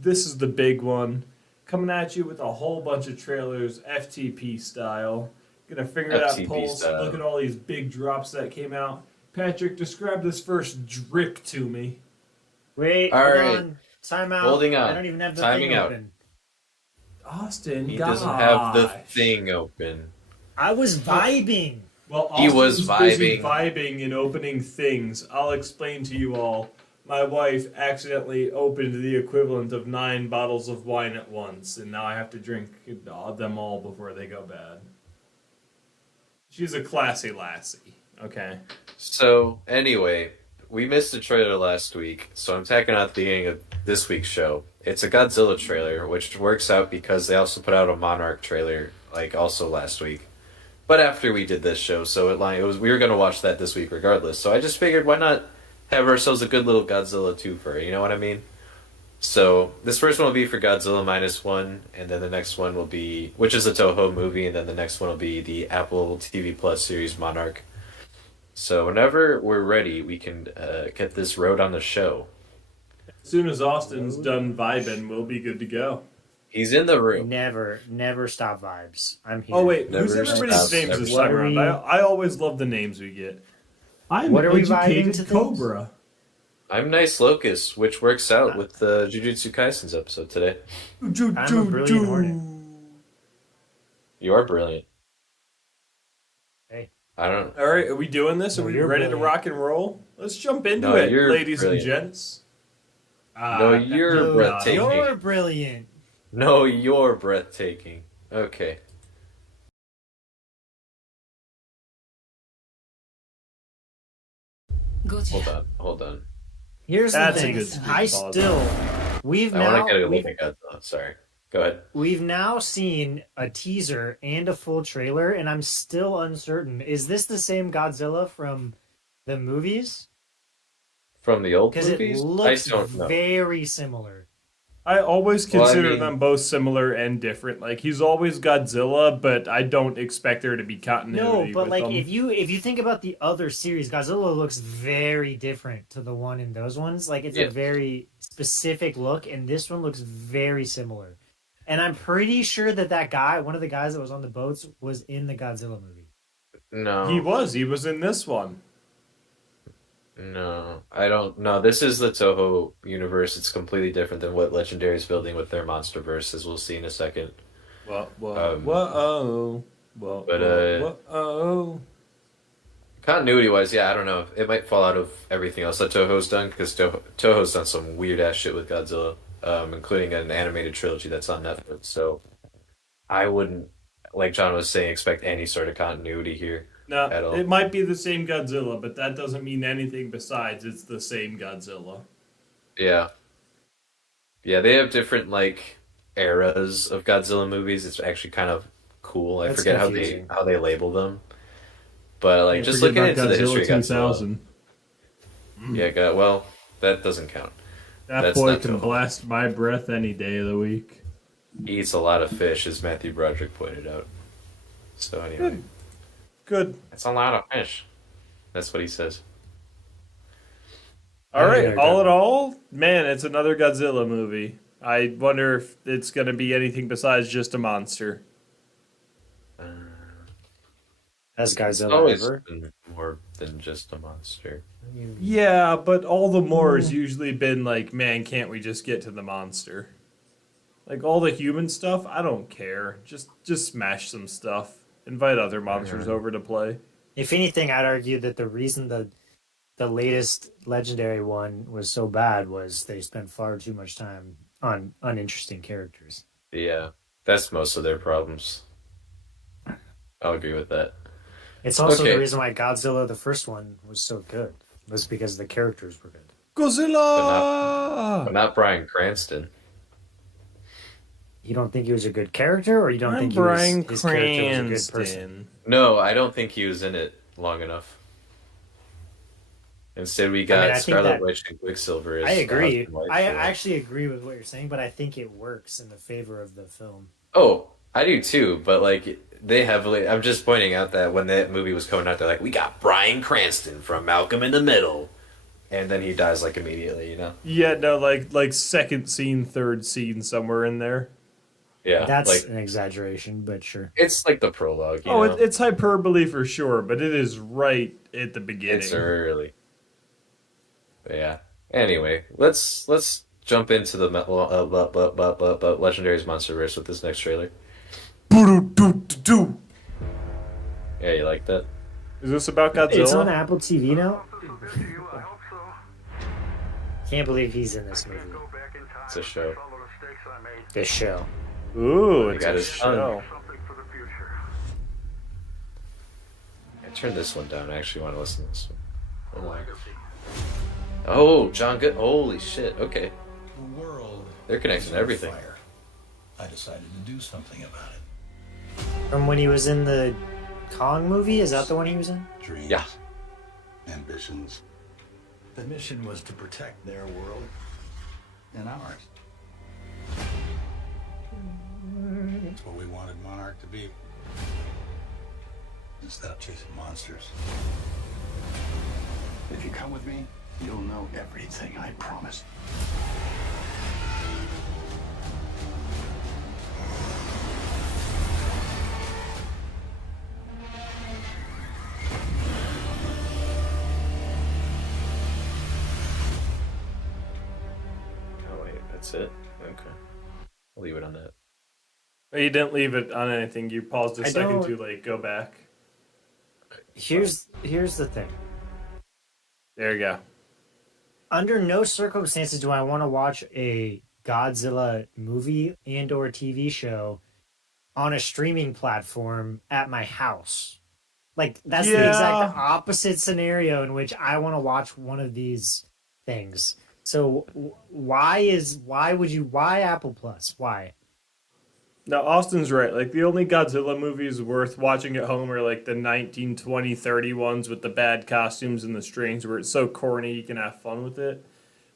this is the big one. Coming at you with a whole bunch of trailers, FTP style. Gonna finger that FTP pulse, look at style. all these big drops that came out. Patrick, describe this first drip to me. Wait, All hold right, on. Time out. holding I on, don't even have the thing timing out. open. Austin, He doesn't have the gosh. thing open. I was vibing. Well, He was Austin's busy vibing. vibing and opening things. I'll explain to you all. My wife accidentally opened the equivalent of 9 bottles of wine at once, and now I have to drink them all before they go bad. She's a classy lassie. Okay. So anyway, we missed a trailer last week, so I'm tacking out the beginning of this week's show. It's a Godzilla trailer, which works out because they also put out a Monarch trailer, like also last week. But after we did this show, so it was we were gonna watch that this week regardless. So I just figured why not have ourselves a good little Godzilla twofer, you know what I mean? So this first one will be for Godzilla -1, and then the next one will be, which is a Toho movie, and then the next one will be the Apple TV Plus series Monarch. So whenever we're ready, we can get this road on the show. As soon as Austin's done vibing, we'll be good to go. He's in the room. Never stop vibes. I'm here. Oh wait, Never who's everybody's stops, names never this stops. time around? I always love the names we get. I'm What are we vibing educated to things? Cobra. I'm Nice Locust, which works out with the Jujutsu Kaisen's episode today. I'm a brilliant hornet. You are brilliant. Hey. I don't. All right, are we doing this? Are No, we you're ready to brilliant. rock and roll? Let's jump into No, it, you're ladies brilliant. and gents. No, you're Dude, breathtaking. You're brilliant. No, you're breathtaking. Okay. Hold on. Here's That's the a thing. good speed I pause. still we've I want now to get a we've, look at Godzilla. Sorry. Go ahead. we've now seen a teaser and a full trailer, and I'm still uncertain. Is this the same Godzilla from the movies? From the old Because it movies? looks I don't know. very similar. I always Well, I consider mean- them both similar and different. Like he's always Godzilla, but I don't expect there to be continuity. No, but with like them. if you think about the other series, Godzilla looks very different to the one in those ones. Like it's Yeah. a very specific look, and this one looks very similar. And I'm pretty sure that guy, one of the guys that was on the boats, was in the Godzilla movie. No. He was in this one. No, I don't. No, this is the Toho universe. It's completely different than what Legendary is building with their MonsterVerse, as we'll see in a second. Whoa. Continuity-wise, yeah, I don't know. It might fall out of everything else that Toho's done, because Toho's done some weird-ass shit with Godzilla, including an animated trilogy that's on Netflix. So I wouldn't, like John was saying, expect any sort of continuity here at No, all. it might be the same Godzilla, but that doesn't mean anything besides it's the same Godzilla. Yeah. Yeah, they have different, like, eras of Godzilla movies. It's actually kind of cool. I That's forget confusing. how they label them. But, like, Can't just forget looking about into the history of Godzilla. 2000. Yeah, well, that doesn't count. That That's boy not can Toho. blast my breath any day of the week. He eats a lot of fish, as Matthew Broderick pointed out. So, anyway. Good. It's a lot of fish. That's what he says. All Yeah, right. yeah, All in yeah. all, man, it's another Godzilla movie. I wonder if it's going to be anything besides just a monster. As It's Godzilla always ever. been more than just a monster. Yeah, but all the more has usually been like, man, can't we just get to the monster? Like all the human stuff, I don't care. Just smash some stuff. Invite other monsters over to play. If anything, I'd argue that the reason the latest legendary one was so bad was they spent far too much time on uninteresting characters. Yeah, that's most of their problems. I'll agree with that. It's also Okay. the reason why Godzilla, the first one, was so good. Was because the characters were good. Godzilla! But not Bryan Cranston. You don't think he was a good character, or you don't I'm think Bryan his character was a good person? Cranston. No, I don't think he was in it long enough. Instead, we got I think Scarlet that- Witch and Quicksilver. As I the agree. husband and wife I duo. actually agree with what you're saying, but I think it works in the favor of the film. Oh, I do too, but like they heavily. I'm just pointing out that when that movie was coming out, they're like, "We got Bryan Cranston from Malcolm in the Middle," and then he dies like immediately. Yeah, no, like second scene, third scene, somewhere in there. Yeah, That's like an exaggeration, but sure. it's like the prologue. You Oh, know? it's hyperbole for sure, but it is right at the beginning. It's early. But yeah. Anyway, let's jump into the Legendary's Monsterverse with this next trailer. Boo-doo-doo-doo-doo. Yeah, you like that? Is this about Godzilla? It's on Apple TV now. Can't believe he's in this movie. It's a show. This show. Ooh, He it's got a his son. show. I turned this one down. I actually want to listen to this one. Oh, John Good. Holy shit. Okay. The world They're connecting is on everything. fire. I decided to do something about it. From when he was in the Kong movie? Is that the one he was in? Dreams, Yeah. ambitions. The mission was to protect their world and ours. That's what we wanted Monarch to be. Instead of chasing monsters. If you come with me, you'll know everything, I promise. Oh, wait. That's it? Okay. I'll leave it on that. You didn't leave it on anything. You paused a I second don't- to like go back. Here's the thing. There you go. Under no circumstances do I want to watch a Godzilla movie and or TV show on a streaming platform at my house. Like that's the Yeah. exact opposite scenario in which I want to watch one of these things. So why Apple Plus? Why? Now, Austin's right. Like, the only Godzilla movies worth watching at home are, like, the 1920, 30 ones with the bad costumes and the strings where it's so corny you can have fun with it.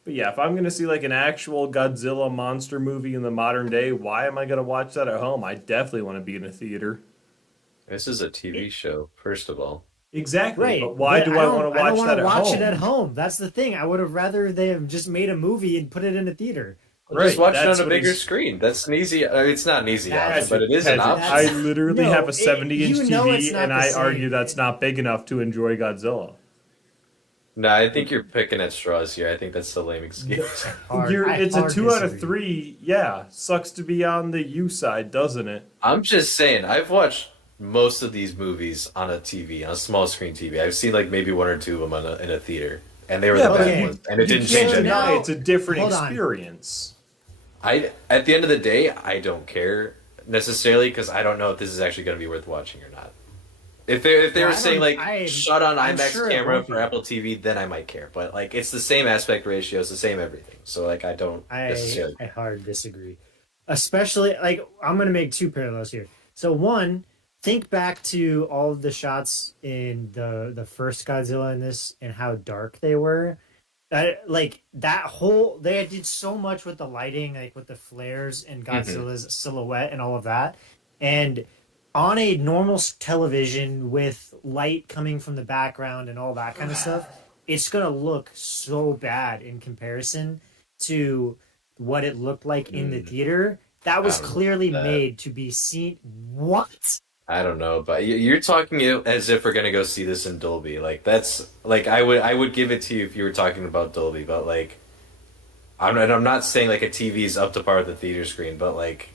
But yeah, if I'm going to see, like, an actual Godzilla monster movie in the modern day, why am I going to watch that at home? I definitely want to be in a theater. This is a TV show, first of all. Exactly. Right. But why do I don't- want to I watch don't wanna that at watch home? it at home. That's the thing. I would have rather they have just made a movie and put it in a theater. Just watch it that's on a what bigger he's- screen. That's an easy. It's not an easy That's- option, but it is an Patrick, option. I literally No, have a 70-inch you know it's TV, not and the I same. argue that's not big enough to enjoy Godzilla. No, I think you're picking at straws here. I think that's the lame excuse. Hard- It's a hard 2 out of disagree. 3. Yeah, sucks to be on the U side, doesn't it? I'm just saying. I've watched most of these movies on a TV, on a small screen TV. I've seen like maybe one or two of them in a theater, and they were Yeah, the but bad you- ones, and it You didn't can't change anything. deny now- it's a different Hold on. experience. At the end of the day, I don't care necessarily because I don't know if this is actually going to be worth watching or not. If they Well, were I saying don't- like shot on I'm IMAX sure it camera won't for be. Apple TV, then I might care. But like it's the same aspect ratio, it's the same everything. So like I don't necessarily. I hard disagree. Especially like I'm gonna make two parallels here. So one, think back to all of the shots in the first Godzilla in this and how dark they were. Like that whole they did so much with the lighting, like with the flares and Godzilla's silhouette and all of that. And on a normal television with light coming from the background and all that kind of stuff, it's gonna look so bad in comparison to what it looked like in the theater. That was I don't know clearly about that. made to be seen. What? I don't know, but you're talking as if we're gonna go see this in Dolby. Like that's like I would give it to you if you were talking about Dolby, but like I'm not saying like a TV is up to par with the theater screen, but like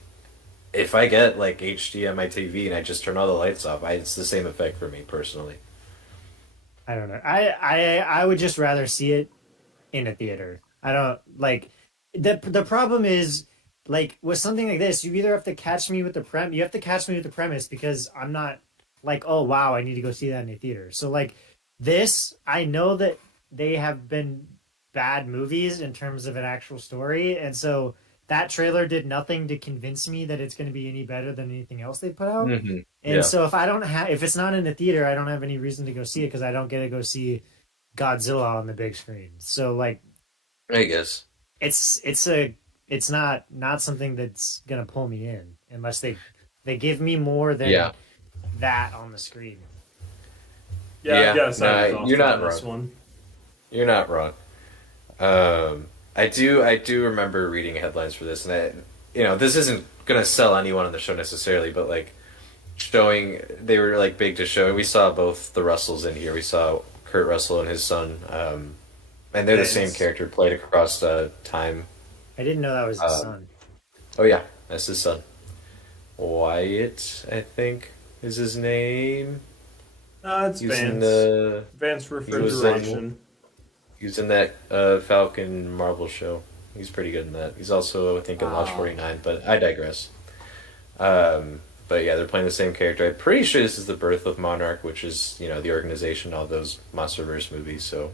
if I get like HD on my TV and I just turn all the lights off, it's the same effect for me personally. I don't know. I would just rather see it in a theater. I don't like the problem is like with something like this, you either have to catch me with the premise because I'm not like, oh wow, I need to go see that in a theater. So like this, I know that they have been bad movies in terms of an actual story, and so that trailer did nothing to convince me that it's going to be any better than anything else they put out. Mm-hmm. And so if it's not in the theater, I don't have any reason to go see it because I don't get to go see Godzilla on the big screen. So like, I guess. it's not something that's gonna pull me in unless they give me more than that on the screen. Yeah, Yeah, I guess I was nah, off you're on not this wrong. one. You're not wrong. I do remember reading headlines for this, and this isn't gonna sell anyone on the show necessarily, but like showing they were like big to show. We saw both the Russells in here. We saw Kurt Russell and his son, and they're the same character played across time. I didn't know that was his son. Oh yeah, that's his son. Wyatt, I think, is his name. It's Vance. Vance Refrigeration. He was in that Falcon Marvel show. He's pretty good in that. He's also, I think, in Launch 49, but I digress. But yeah, they're playing the same character. I'm pretty sure this is the birth of Monarch, which is, the organization, all those Monsterverse movies. So,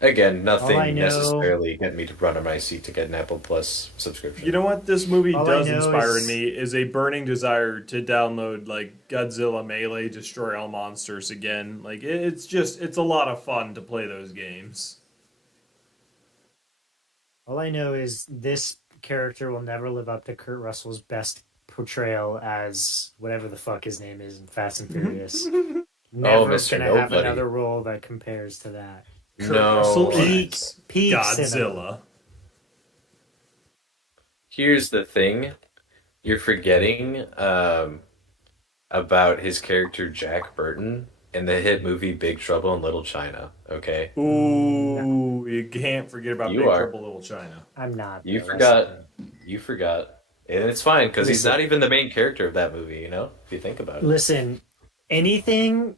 again, nothing necessarily getting me to run on my seat to get an Apple Plus subscription. You know what this movie does inspire in me is a burning desire to download, like, Godzilla Melee, Destroy All Monsters again. Like, it's a lot of fun to play those games. All I know is this character will never live up to Kurt Russell's best portrayal as whatever the fuck his name is in Fast and Furious. Never Mr. gonna have Nobody. another role that compares to that. Kurt Russell Peak Godzilla. cinema. Here's the thing. You're forgetting about his character Jack Burton in the hit movie Big Trouble in Little China, okay? Ooh, you can't forget about You Big are. Trouble in Little China. I'm not. You though. forgot. You forgot. And it's fine, because he's not even the main character of that movie, if you think about it. Listen, anything.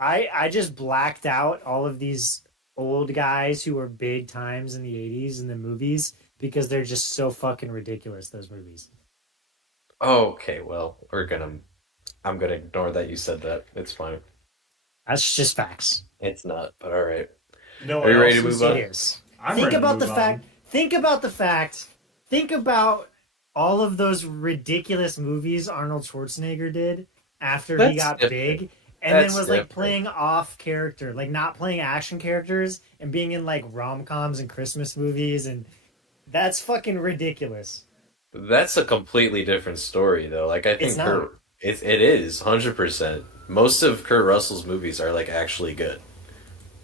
I just blacked out all of these old guys who were big times in the 80s in the movies because they're just so fucking ridiculous, those movies. Okay, well, I'm gonna ignore that you said that. It's fine. That's just facts. It's not, but alright. No, Are you ready to move on? It is. I'm Think ready to about move the on. fact. Think about the fact. Think about all of those ridiculous movies Arnold Schwarzenegger did after he That's got different. big, and That's then was like different. playing off character, like not playing action characters and being in like rom-coms and Christmas movies, and that's fucking ridiculous. That's a completely different story, though. Like, I think It's not. it is 100%. Most of Kurt Russell's movies are like actually good,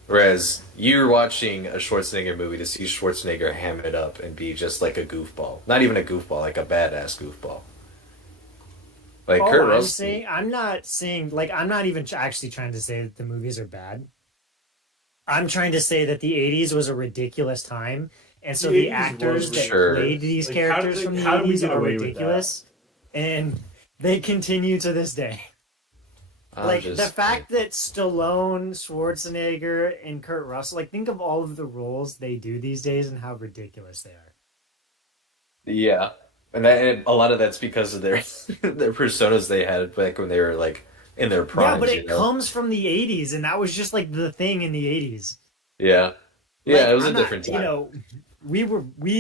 whereas you're watching a Schwarzenegger movie to see Schwarzenegger ham it up and be just like a goofball. Not even a goofball, like a badass goofball. Like All Kurt I'm Russell. saying, I'm not saying, like, I'm not even actually trying to say that the movies are bad. I'm trying to say that the 80s was a ridiculous time, and so The the 80s actors was that sure. played these Like, characters from the how did we 80s get are away with that? ridiculous, and they continue to this day. Like, the fact that Stallone, Schwarzenegger, and Kurt Russell, like, think of all of the roles they do these days and how ridiculous they are. Yeah, and a lot of that's because of their their personas they had back when they were like in their prime. Yeah, but it comes from the 80s, and that was just, like, the thing in the 80s. Yeah, yeah, Like, it was I'm a not- different time. We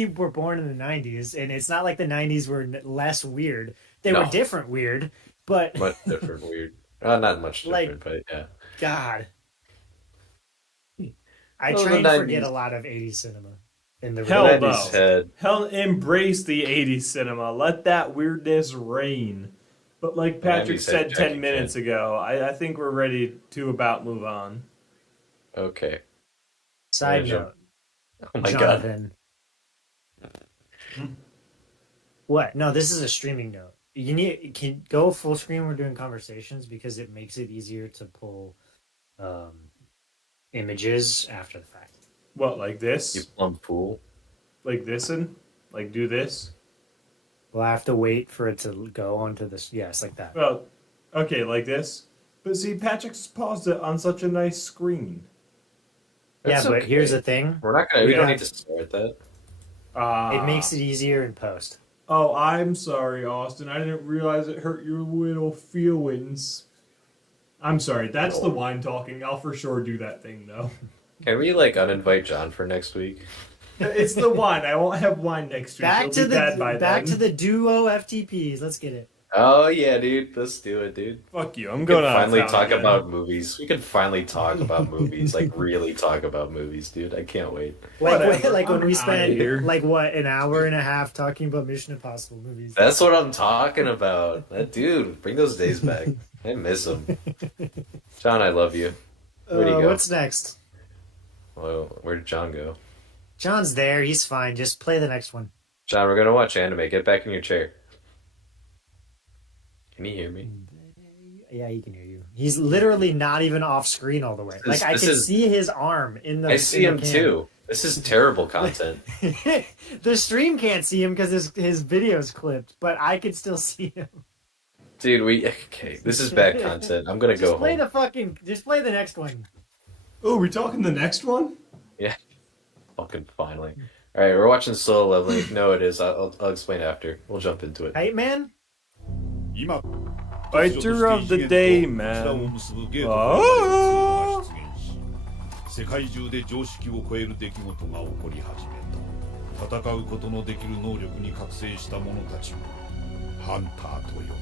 were born in the 90s, and it's not like the 90s were less weird. They No. were different weird, but Much different, weird. Not much Like- different, but yeah. God. I Well, try the and forget 90s. a lot of 80s cinema. In the Hell real- no. 90s had Hell, embrace the 80s cinema. Let that weirdness reign. But like Patrick 90s had said 10 Jackie minutes Chan. ago, I think we're ready to about move on. okay. Side Yeah, note, Oh my god. Jonathan. What? No, this is a streaming note. Can go full screen. We're doing conversations because it makes it easier to pull images after the fact. What, like You this? plumb fool. Like this and like do this? We'll have to wait for it to go onto this. Yes, like that. Well, okay, like this. But see, Patrick's paused it on such a nice screen. That's yeah, but okay. here's the thing. We're not gonna. We We don't got- need to start that. It makes it easier in post. Oh, I'm sorry, Austin. I didn't realize it hurt your little feelings. I'm sorry. That's the wine talking. I'll for sure do that thing, though. Can we like uninvite John for next week? It's the wine. I won't have wine next week. Back It'll to be bad by the then. duo FTPs. Let's get it. Oh yeah, dude. Let's do it, dude. Fuck you. I'm We going can out of finally town talk again. about movies. We can finally talk about movies. Like really talk about movies, dude. I can't wait. Whatever. Like when I'm we outta spent here. like what, an hour and a half talking about Mission Impossible movies. That's what I'm talking about. That dude, bring those days back. I miss them. John, I love you. Where'd he go? What's next? Well, where did John go? John's there. He's fine. Just play the next one. John, we're gonna watch anime. Get back in your chair. Can you hear me? Yeah, he can hear you. He's literally not even off screen all the way. Like I This can is- see his arm in the. I see in him the too. This is terrible content. The stream can't see him because his video's clipped, but I can still see him. Dude, okay, this is bad content. I'm gonna go home. Just play the next one. Oh, we talking the next one? Yeah. Fucking finally. Alright, we're watching Solo Leveling. No, it is. I'll explain after. We'll jump into it. Hype man? Fighter of the day, man. Oh! 世界中で常識を超える出来事が起こり始めた。戦うことのできる能力に覚醒した者たちをハンターと呼んだ。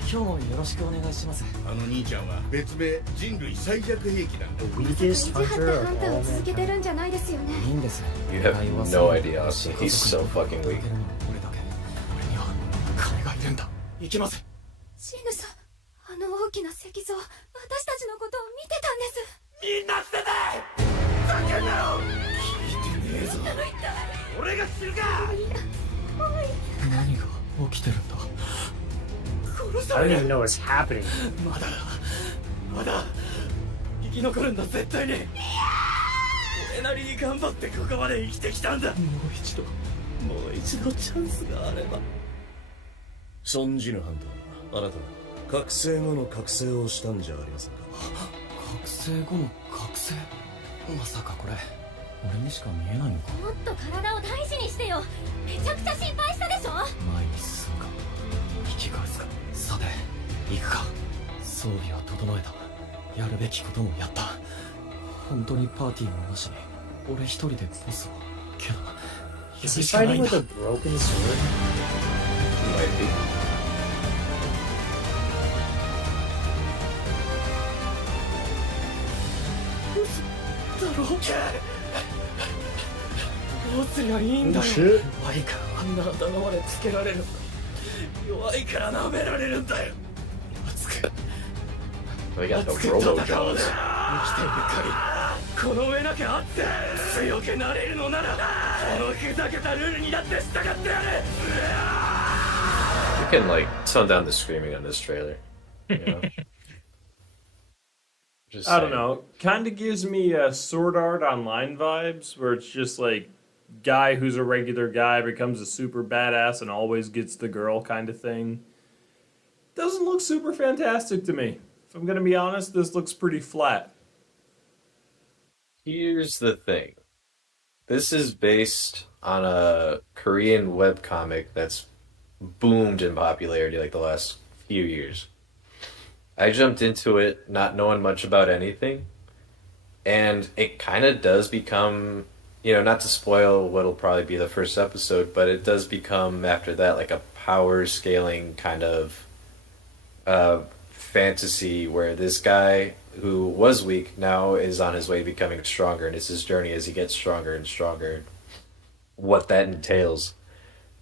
今日もよろしくお願いします。あの兄ちゃんは別名人類最弱兵器なんだ。 The weakest 意地張って hunter ハ of ンター all を続けて mankind. るんじゃないですよね。いいんです。 You have no idea, Austin. He's so fucking weak. 俺だけ。俺には金がいるんだ。行きます。シーヌさん、あの大きな石像、私たちのことを見てたんです。みんな捨ててふざけんなよ聞いてねえぞ俺が知るか何が起きてるんだ。 I don't even know what's happening. まだだ。まだ生き残るんだ絶対に。俺なりに頑張ってここまで生きてきたんだ。もう一度チャンスがあれば。存じぬハンター、あなたは覚醒後の覚醒をしたんじゃありませんか。覚醒後の覚醒。まさかこれ俺にしか見えないのか。もっと体を大事にしてよ。めちゃくちゃ心配したでしょ。前に進むか引き返すか。さて行くか。装備は整えた。やるべきこともやった。本当にパーティーもなしに俺一人でボスを。けど Is he やるしかない fighting ん with だ。 a broken sword? Might be. だろう。どうすりゃいいんだよ。 shit. 弱いからあんな頭までつけられるんだ。弱いから舐められるんだよ。熱く We got 熱 the く Robo 戦おうぜ。 Jones. 生きている限りこの上なきゃあって強くなれるのならこのふざけたルールにだって従ってやる。 You can, like, tone down the screaming on this trailer. You know? Just I don't saying. know. Kind of gives me Sword Art Online vibes, where it's just like guy who's a regular guy becomes a super badass and always gets the girl kind of thing. Doesn't look super fantastic to me. If I'm gonna be honest, this looks pretty flat. Here's the thing. This is based on a Korean webcomic that's boomed in popularity like the last few years. I jumped into it not knowing much about anything, and it kind of does become, you know, not to spoil what'll probably be the first episode, but it does become after that like a power scaling kind of fantasy where this guy who was weak now is on his way to becoming stronger, and it's his journey as he gets stronger and stronger, what that entails.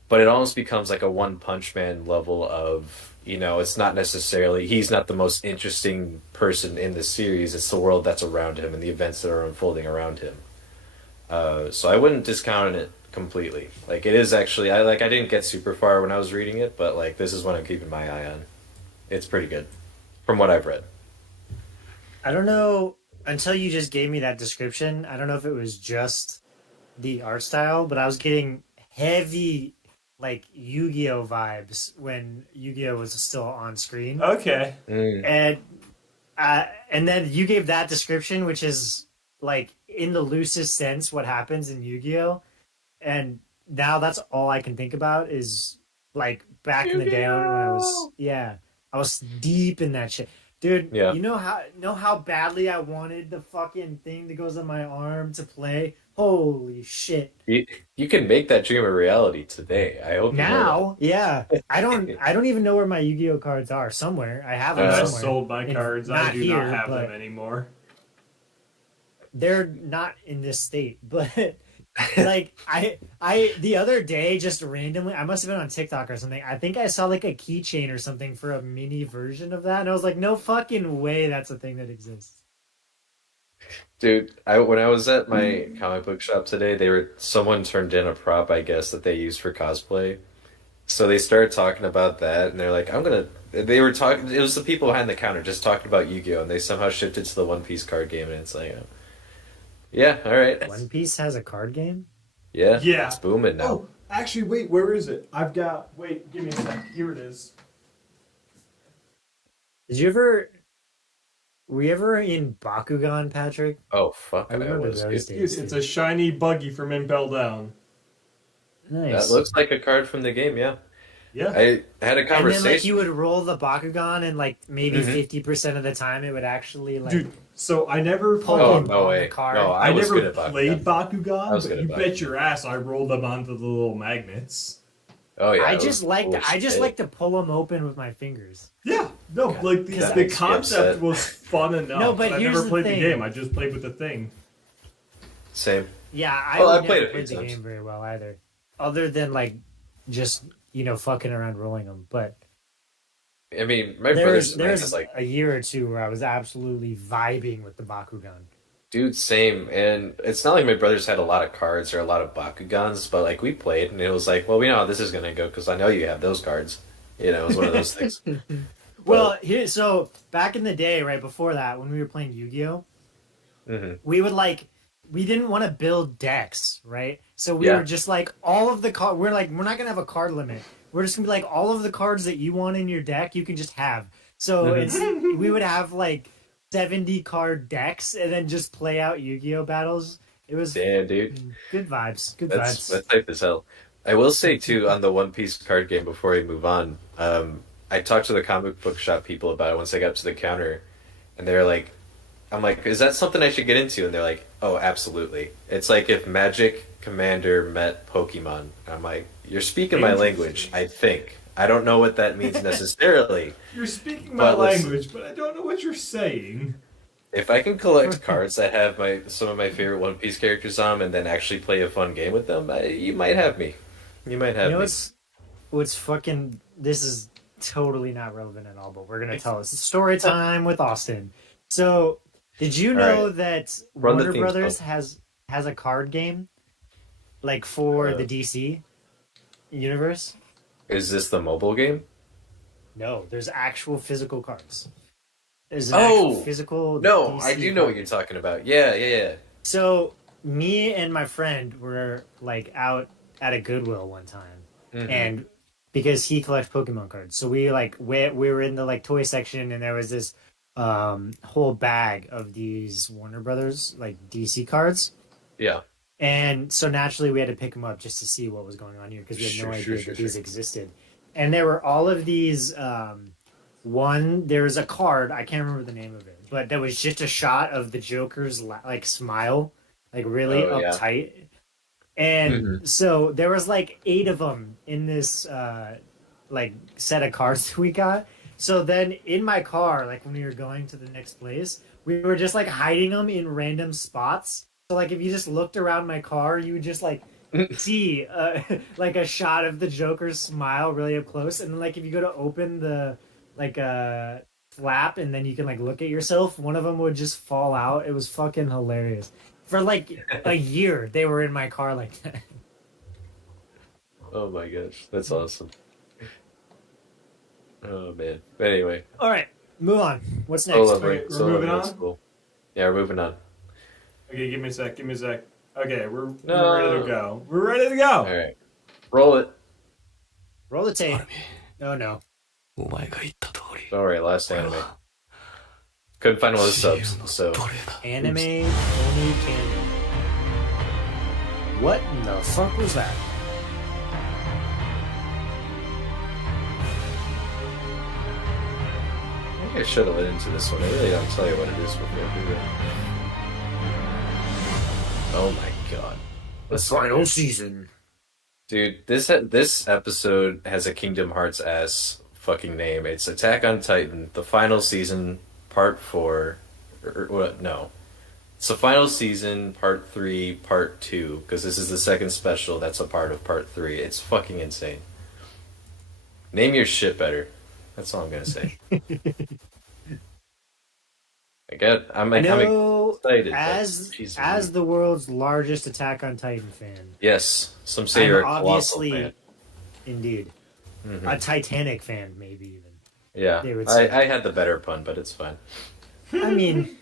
But it almost becomes like a One Punch Man level of, you know, it's not necessarily, he's not the most interesting person in the series, it's the world that's around him and the events that are unfolding around him. So I wouldn't discount it completely. Like, it is actually, I didn't get super far when I was reading it, but like, this is what I'm keeping my eye on. It's pretty good, from what I've read. I don't know, until you just gave me that description, I don't know if it was just the art style, but I was getting heavy, like, Yu-Gi-Oh vibes when Yu-Gi-Oh was still on screen. Okay. And then you gave that description, which is, like, in the loosest sense what happens in Yu-Gi-Oh! And now that's all I can think about is, like, back in the day when I was, I was deep in that shit. Dude, Yeah. you know how badly I wanted the fucking thing that goes on my arm to play? Holy shit. You can make that dream a reality today. I hope you know Now, yeah. I don't even know where my Yu-Gi-Oh cards are. Somewhere. I have them I somewhere. sold my It's cards. I not do here, not have but them anymore. they're not in this state. But like I the other day just randomly, I must have been on TikTok or something. I think I saw like a keychain or something for a mini version of that, and I was like, no fucking way that's a thing that exists. Dude, when I was at my comic book shop today, someone turned in a prop, I guess, that they used for cosplay. So they started talking about that, and they're like, They were talking. It was the people behind the counter just talking about Yu-Gi-Oh, and they somehow shifted to the One Piece card game, and it's like, yeah, all right, One Piece has a card game? yeah, Yeah. it's booming now. Oh, actually, wait, where is it? Wait, give me a sec. Here it is. Were you ever in Bakugan, Patrick? Oh fuck, I I remember was. those Dude. days. It's a shiny buggy from Impel Down. Nice. That looks like a card from the game. Yeah, Yeah. I had a And conversation. then like you would roll the Bakugan, and like maybe Mhm. 50% of the time it would actually like Dude, so I never pull Oh, on no the way. card. No, I was never good at played Bakugan, I was but good at you bet Bakugan. your ass I rolled them onto the little magnets. Oh yeah, I it just was like cool I just shit. like to pull them open with my fingers. Yeah, no, like That the makes me concept upset. was fun enough. No, but I here's never the played thing. the game. I just played with the thing. Same. Yeah, I Well, I would played never it a few played the times. game very well either, other than like just fucking around rolling them. But I mean, my brother's there's like, a year or two where I was absolutely vibing with the Bakugan. dude, same. And it's not like my brothers had a lot of cards or a lot of Bakugans, but like we played, and it was like, well, we know how this is gonna go because I know you have those cards. You know, it was one of those things. Well, so back in the day, right before that, when we were playing Yu-Gi-Oh, we would we didn't want to build decks, right? So we Yeah. were just like all of the card. We're like, we're not gonna have a card limit. We're just gonna be like all of the cards that you want in your deck, you can just have. So we would have like 70 card decks and then just play out Yu-Gi-Oh battles. It was Damn, dude. good vibes. Good That's vibes. hype as hell. I will say too on the One Piece card game before we move on. I talked to the comic book shop people about it once I got up to the counter, and they're like, "I'm like, is that something I should get into?" And they're like, "Oh, absolutely. It's like if Magic Commander met Pokemon." I'm like, "You're speaking my language. I think. I don't know what that means necessarily. You're speaking my But listen. language, but I don't know what you're saying. If I can collect cards that have some of my favorite One Piece characters on, 'em and then actually play a fun game with them, you might have me. You might have You know me." what's fucking, this is totally not relevant at all, but we're gonna tell us story time with Austin. So did you know that Run the Warner theme Brothers song. has a card game like for the DC universe? Is this the mobile game? No, there's actual physical cards. There's an Oh! actual physical No, DC I do know what card. you're talking about. Yeah. So me and my friend were like out at a Goodwill one time, and because he collects Pokemon cards, so we were in the like toy section, and there was this whole bag of these Warner Brothers like DC cards, Yeah. and so naturally we had to pick them up just to see what was going on here because we had no idea that these Sure. existed, and there were all of these. There was a card, I can't remember the name of it, but that was just a shot of the Joker's like smile, like really Oh, yeah. uptight. And so there was like 8 of them in this like set of cards we got. So then in my car, like when we were going to the next place, we were just like hiding them in random spots. So like if you just looked around my car, you would just like see like a shot of the Joker's smile really up close. And then like if you go to open the flap and then you can like look at yourself, one of them would just fall out. It was fucking hilarious. For like a year, they were in my car like that. Oh my gosh, that's awesome. Oh man. But anyway, All right, move on. What's next? so lovely. Okay, we're So moving lovely. That's on? cool. Yeah, we're moving on. Okay, give me a sec. Okay, we're No. ready to go. We're ready to go. All right, roll it. Roll the tape. Oh no. お前が言った通り All right, last anime. Couldn't find one of the subs, so Anime only canon. What in the fuck was that? I think I should have lit into this one. I really don't tell you what it is before I do that. Oh my god. Final season. Dude, this episode has a Kingdom Hearts ass fucking name. It's Attack on Titan, the final season, part 4. Or what? No. It's the final season, part 3, part 2, because this is the second special that's a part of part 3. It's fucking insane. Name your shit better. That's all I'm gonna say. I'm I I'm know excited. But as the world's largest Attack on Titan fan, yes, some say I'm you're a colossal obviously fan. indeed a Titanic fan, maybe even. Yeah, They would say. I had the better pun, but it's fine. I mean,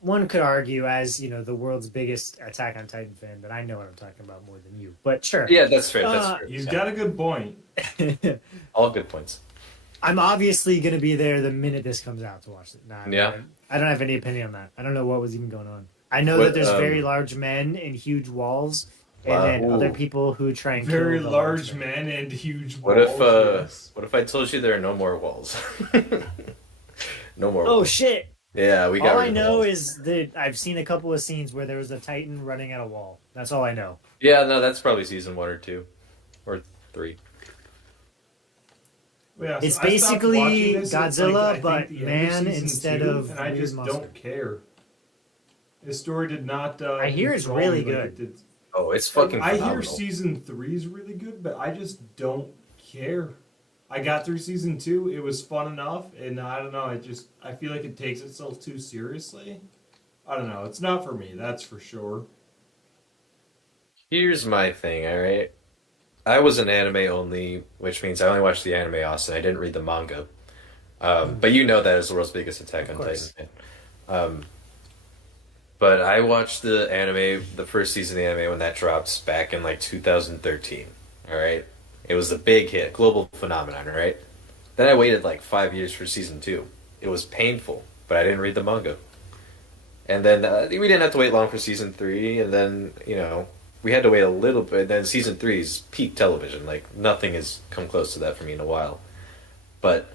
one could argue, as you know, the world's biggest Attack on Titan fan, that I know what I'm talking about more than you. But sure. Yeah, that's fair. That's fair. He's got a good point. All good points. I'm obviously going to be there the minute this comes out to watch it. Yeah. I don't have any opinion on that. I don't know what was even going on. I know What, that there's very large men and huge walls, and then other people who try and Very kill the large men and huge What walls. if yes. what if I told you there are no more walls? No more Oh walls. shit! Yeah, we got All rid I of the know walls. is that I've seen a couple of scenes where there was a Titan running at a wall. That's all I know. Yeah, no, that's probably season 1 or 2 or 3. Yeah, so It's I stopped basically watching this at, Godzilla, I think, but the end man season instead 2, of and I weird just monster. don't care. This story did not. I hear it's enthrall really me like good. it did. Oh, it's fucking I phenomenal. hear season 3 is really good, but I just don't care. I got through season 2; it was fun enough, and I don't know. I feel like it takes itself too seriously. I don't know. It's not for me. That's for sure. Here's my thing, alright? I was an anime only, which means I only watched the anime, Austin. I didn't read the manga. But you know that is the world's biggest Attack on Titan fan. But I watched the anime, the first season of the anime when that dropped back in like 2013. Alright? It was a big hit, global phenomenon, right? Then I waited like 5 years for season 2. It was painful, but I didn't read the manga. And then we didn't have to wait long for season 3, and then, we had to wait a little bit. Then season 3 is peak television. Like, nothing has come close to that for me in a while. But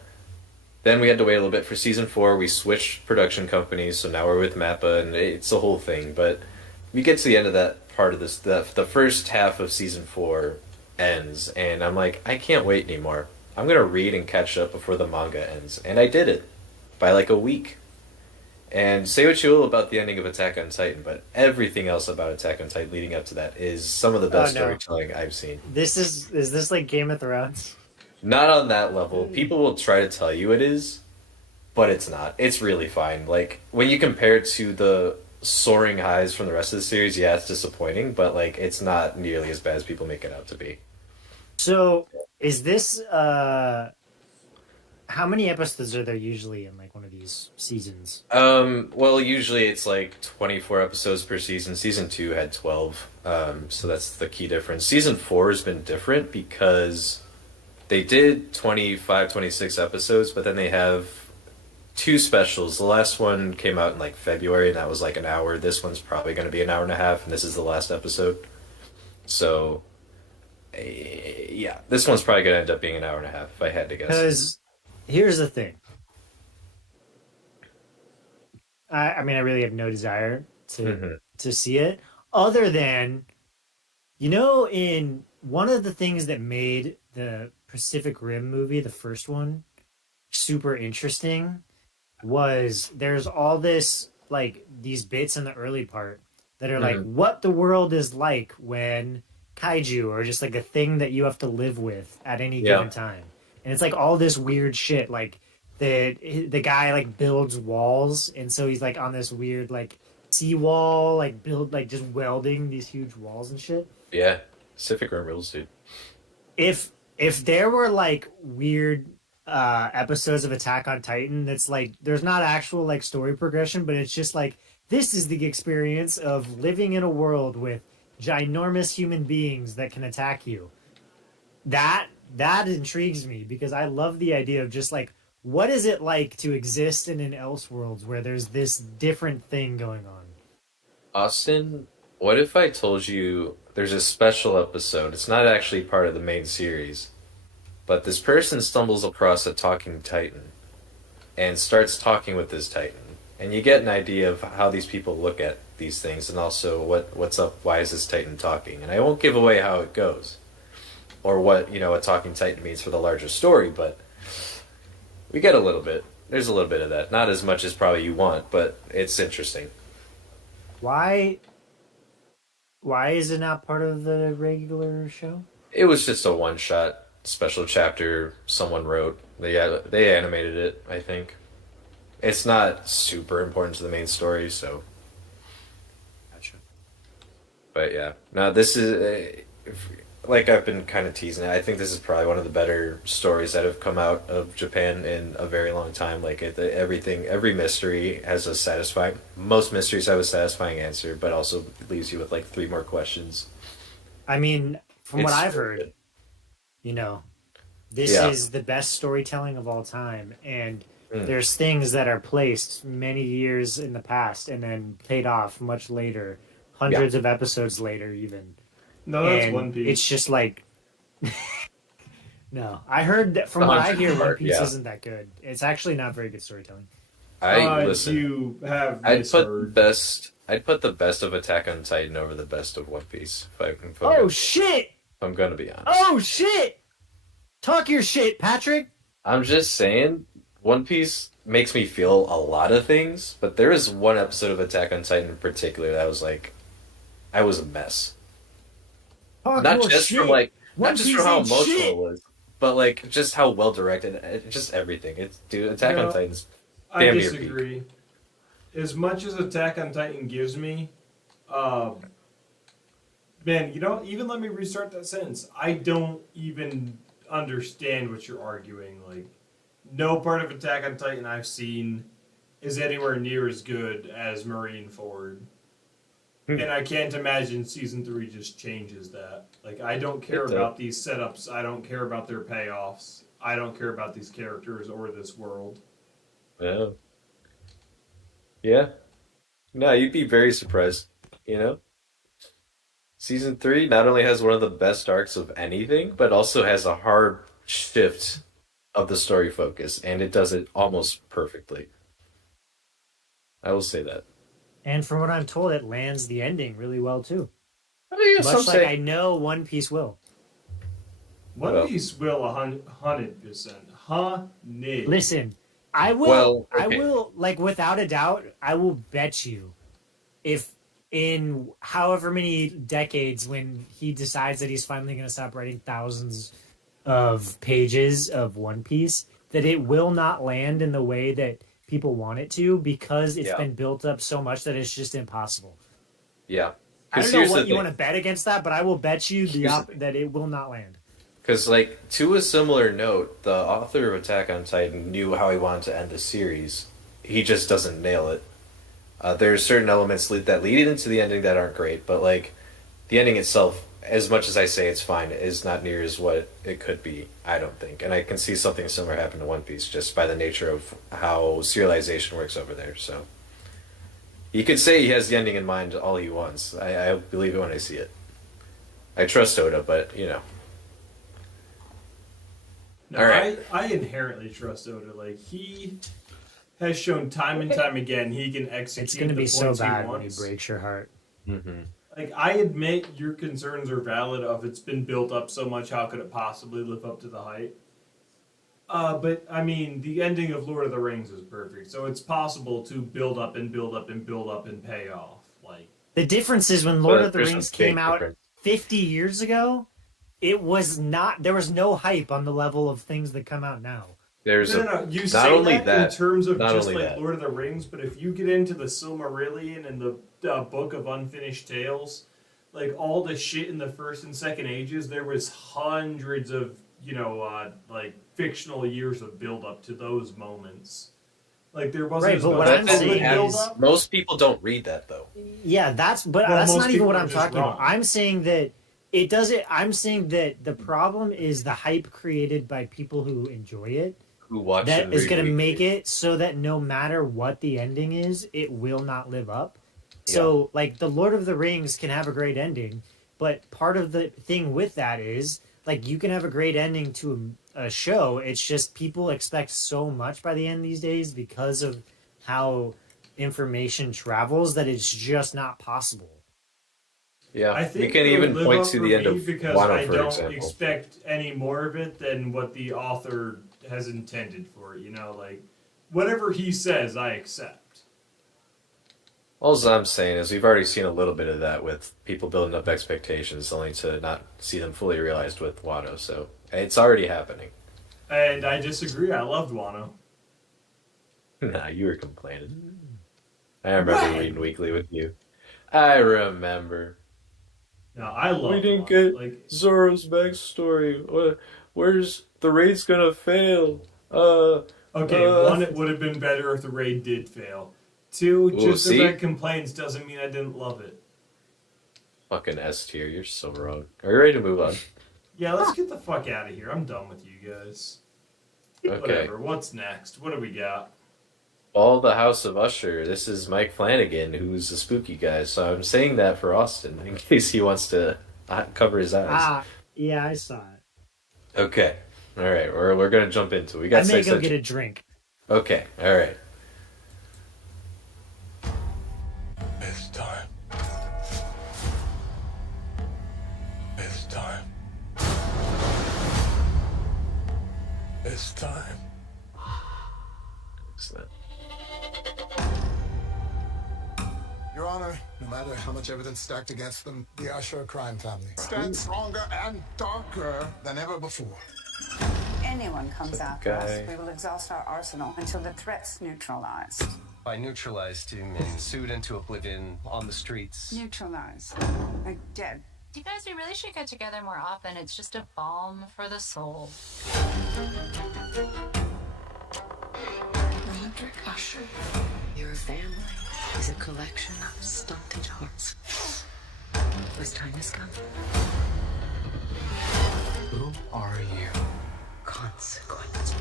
then we had to wait a little bit for season 4. We switched production companies, so now we're with Mappa, and it's a whole thing. But we get to the end of that part of this. The first half of season 4 ends, and I'm like, I can't wait anymore. I'm going to read and catch up before the manga ends. And I did it by like a week. And say what you will about the ending of Attack on Titan, but everything else about Attack on Titan leading up to that is some of the best storytelling I've seen. Is this like Game of Thrones? Not on that level. People will try to tell you it is, but it's not. It's really fine. Like, when you compare it to the soaring highs from the rest of the series, yeah, it's disappointing, but like, it's not nearly as bad as people make it out to be. So, is this how many episodes are there usually in like one of these seasons? Well, usually it's like 24 episodes per season. Season 2 had 12, so that's the key difference. Season 4 has been different because they did 25, 26 episodes, but then they have 2 specials. The last one came out in like February, and that was like an hour. This one's probably going to be an hour and a half, and this is the last episode. So, yeah, this one's probably going to end up being an hour and a half, if I had to guess. Because here's the thing. I mean, I really have no desire to see it, other than, in one of the things that made the Pacific Rim movie, the first one, super interesting was there's all this, like, these bits in the early part that are like what the world is like when kaiju are just like a thing that you have to live with at any given time. And it's like all this weird shit, like the guy like builds walls, and so he's like on this weird like seawall, like just welding these huge walls and shit. Yeah, Pacific Rim rules, dude. If there were like weird episodes of Attack on Titan that's like there's not actual like story progression, but it's just like this is the experience of living in a world with ginormous human beings that can attack you. That intrigues me because I love the idea of just like what is it like to exist in an Elseworlds where there's this different thing going on. Austin, what if I told you there's a special episode? It's not actually part of the main series, but this person stumbles across a talking Titan and starts talking with this Titan. And you get an idea of how these people look at these things and also what's up, why is this Titan talking? And I won't give away how it goes or what, a talking Titan means for the larger story, but we get a little bit. There's a little bit of that. Not as much as probably you want, but it's interesting. Why is it not part of the regular show? It was just a one-shot special chapter someone wrote. They animated it, I think. it's not super important to the main story, so. Gotcha. But yeah, no, this is like I've been kind of teasing it. I think this is probably one of the better stories that have come out of Japan in a very long time. Like every mystery has a satisfying. Most mysteries have a satisfying answer, but also leaves you with like 3 more questions. I mean, from what It's I've so heard, good. you know, this Yeah. is the best storytelling of all time, and Mm. there's things that are placed many years in the past and then paid off much later, hundreds of episodes later, even. No, that's And One Piece. it's just like, no. I heard that from what I hear, One Piece Yeah. isn't that good. It's actually not very good storytelling. Listen. You have I'd put misheard. the best of Attack on Titan over the best of One Piece. Shit! If I'm gonna be honest. Oh shit! Talk your shit, Patrick. I'm just saying, One Piece makes me feel a lot of things, but there is one episode of Attack on Titan in particular that was like, I was a mess. Talk Not your just shit. from like, One not just Piece from how ain't emotional shit. it was, but like just how well directed, just everything. Attack No. on Titan's I damn near peak. disagree. As much as Attack on Titan gives me, man, even let me restart that sentence. I don't even understand what you're arguing. Like, no part of Attack on Titan I've seen is anywhere near as good as Marineford. And I can't imagine season 3 just changes that. Like, I don't care about these setups. I don't care about their payoffs. I don't care about these characters or this world. Yeah. Yeah. No, you'd be very surprised, you know? Season 3 not only has one of the best arcs of anything, but also has a hard shift of the story focus, and it does it almost perfectly. I will say that. And from what I'm told, it lands the ending really well too. Oh, yeah, some Much like say. I know One Piece will. One Well. Piece will 100%. 100. Listen, I will. Well, I okay. will. Like without a doubt, I will bet you, if in however many decades, when he decides that he's finally going to stop writing thousands of pages of One Piece, that it will not land in the way that people want it to, because it's Yeah. been built up so much that it's just impossible. Yeah. I 'Cause don't know here's what the you thing. want to bet against that, but I will bet you Here's the that it will not land. Because, like, to a similar note, the author of Attack on Titan knew how he wanted to end the series. He just doesn't nail it. There's certain elements that lead into the ending that aren't great, but, like, the ending itself, as much as I say it's fine, is not near as what it could be, I don't think. And I can see something similar happen to One Piece just by the nature of how serialization works over there, so. You could say he has the ending in mind all he wants. I believe it when I see it. I trust Oda, but, you know. No, All right. I inherently trust Oda. Like, he has shown time and time again he can execute It's going to the be so points bad he when he wants. breaks your heart. Mm-hmm. Like, I admit your concerns are valid of it's been built up so much, how could it possibly live up to the hype? But, I mean, the ending of Lord of the Rings is perfect, so it's possible to build up and build up and build up and pay off. Like, The difference is when Lord of the there's a Rings big came out difference. 50 years ago, it was not, there was no hype on the level of things that come out now. There's no. You not say only that, that, in terms of not just only like that. Lord of the Rings, but if you get into the Silmarillion and the Book of Unfinished Tales, like all the shit in the first and second ages, there was hundreds of like fictional years of build up to those moments. Like there wasn't Right, as but much what I'm public saying build is- up. Most people don't read that though. Yeah, that's Well, that's most not even people what are I'm just talking about. wrong. I'm saying that it doesn't. I'm saying that the problem is the hype created by people who enjoy it. Who watch That it is going to weekly. make it so that no matter what the ending is, it will not live up. So, like, the Lord of the Rings can have a great ending, but part of the thing with that is, like, you can have a great ending to a show. It's just people expect so much by the end these days because of how information travels that it's just not possible. Yeah, I we think can it'll even live point up to for the end me of because Wano, I for don't example. expect any more of it than what the author has intended for it. Like whatever he says, I accept. All I'm saying is we've already seen a little bit of that with people building up expectations only to not see them fully realized with Wano, so it's already happening. And I disagree. I loved Wano. Nah, you were complaining. I remember reading Weekly with you. I remember. No, I love. We didn't Monarch. get Like Zoro's backstory. Where's the raid's gonna fail? okay, one, it would have been better if the raid did fail. Two, Ooh, just because see? I had complaints doesn't mean I didn't love it. Fucking S tier, you're so wrong. Are you ready to move on? Yeah, let's get the fuck out of here. I'm done with you guys. Okay. Whatever. What's next? What do we got? All the House of Usher. This is Mike Flanagan, who's a spooky guy. So I'm saying that for Austin in case he wants to cover his eyes. Yeah, I saw it. Okay. All right. We're gonna jump into it. We got I may six. go get a drink. Okay. All right. It's time. It's time. It's time. Excellent. Your Honor, no matter how much evidence stacked against them, the Usher crime family stands stronger and darker than ever before. Anyone comes Second after us, guy. we will exhaust our arsenal until the threat's neutralized. By neutralized, you mean sued into oblivion on the streets? Neutralized. Like dead. You guys, we really should get together more often. It's just a balm for the soul. Roderick Usher. Your family is a collection of stunted hearts. Whose time has come. Who are you? Consequence.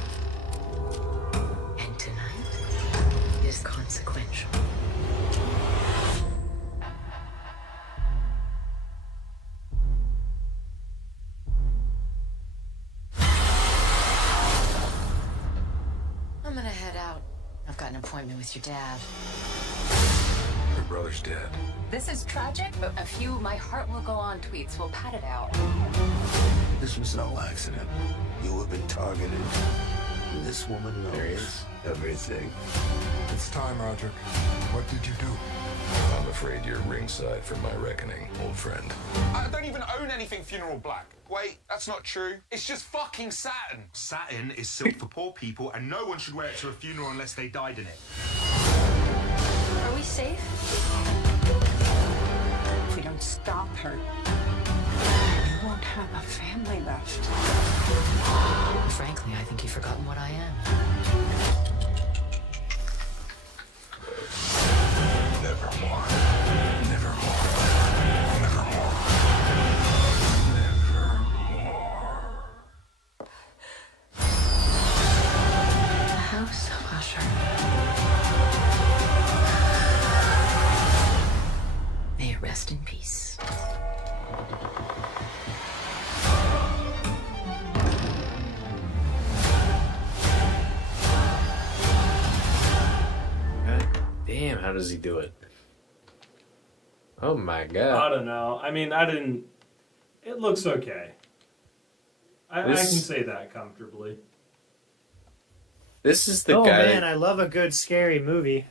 And tonight is consequential. I'm gonna head out. I've got an appointment with your dad. Your brother's dead. This is tragic, but a few my heart will go on tweets will pat it out. This was no accident. You have been targeted. This woman knows everything. It's time, Roderick. What did you do? I'm afraid you're ringside for my reckoning, old friend. I don't even own anything Funeral Black. Wait, that's not true. It's just fucking satin. Satin is silk for poor people, and no one should wear it to a funeral unless they died in it. Are we safe? If we don't stop her, you won't have a family left. Frankly, I think you've forgotten what I am. Nevermore. Nevermore. Nevermore. Nevermore. The House of Usher. May it rest in peace. God damn, how does he do it? Oh my I god. don't know. I mean, I didn't. It looks okay. I can say that comfortably. This is the Oh guy. man, I love a good scary movie.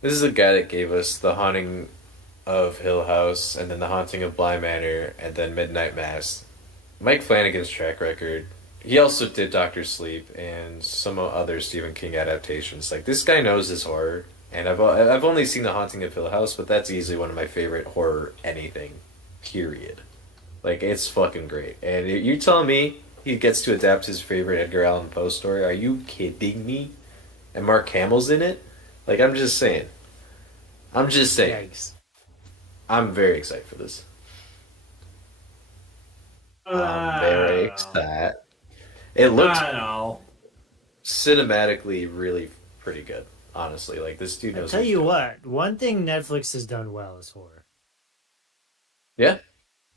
This is the guy that gave us The Haunting of Hill House, and then The Haunting of Bly Manor, and then Midnight Mass. Mike Flanagan's track record. He also did Doctor Sleep and some other Stephen King adaptations. Like, this guy knows his horror, and I've only seen The Haunting of Hill House, but that's easily one of my favorite horror anything. Period. Like, it's fucking great. And you telling me he gets to adapt his favorite Edgar Allan Poe story? Are you kidding me? And Mark Hamill's in it? Like, I'm just saying. Yikes. I'm very excited for this. I'm very excited. It looks I know. cinematically really pretty good, honestly. Like, this dude I'll knows. tell what he's you doing. what, one thing Netflix has done well is horror. Yeah.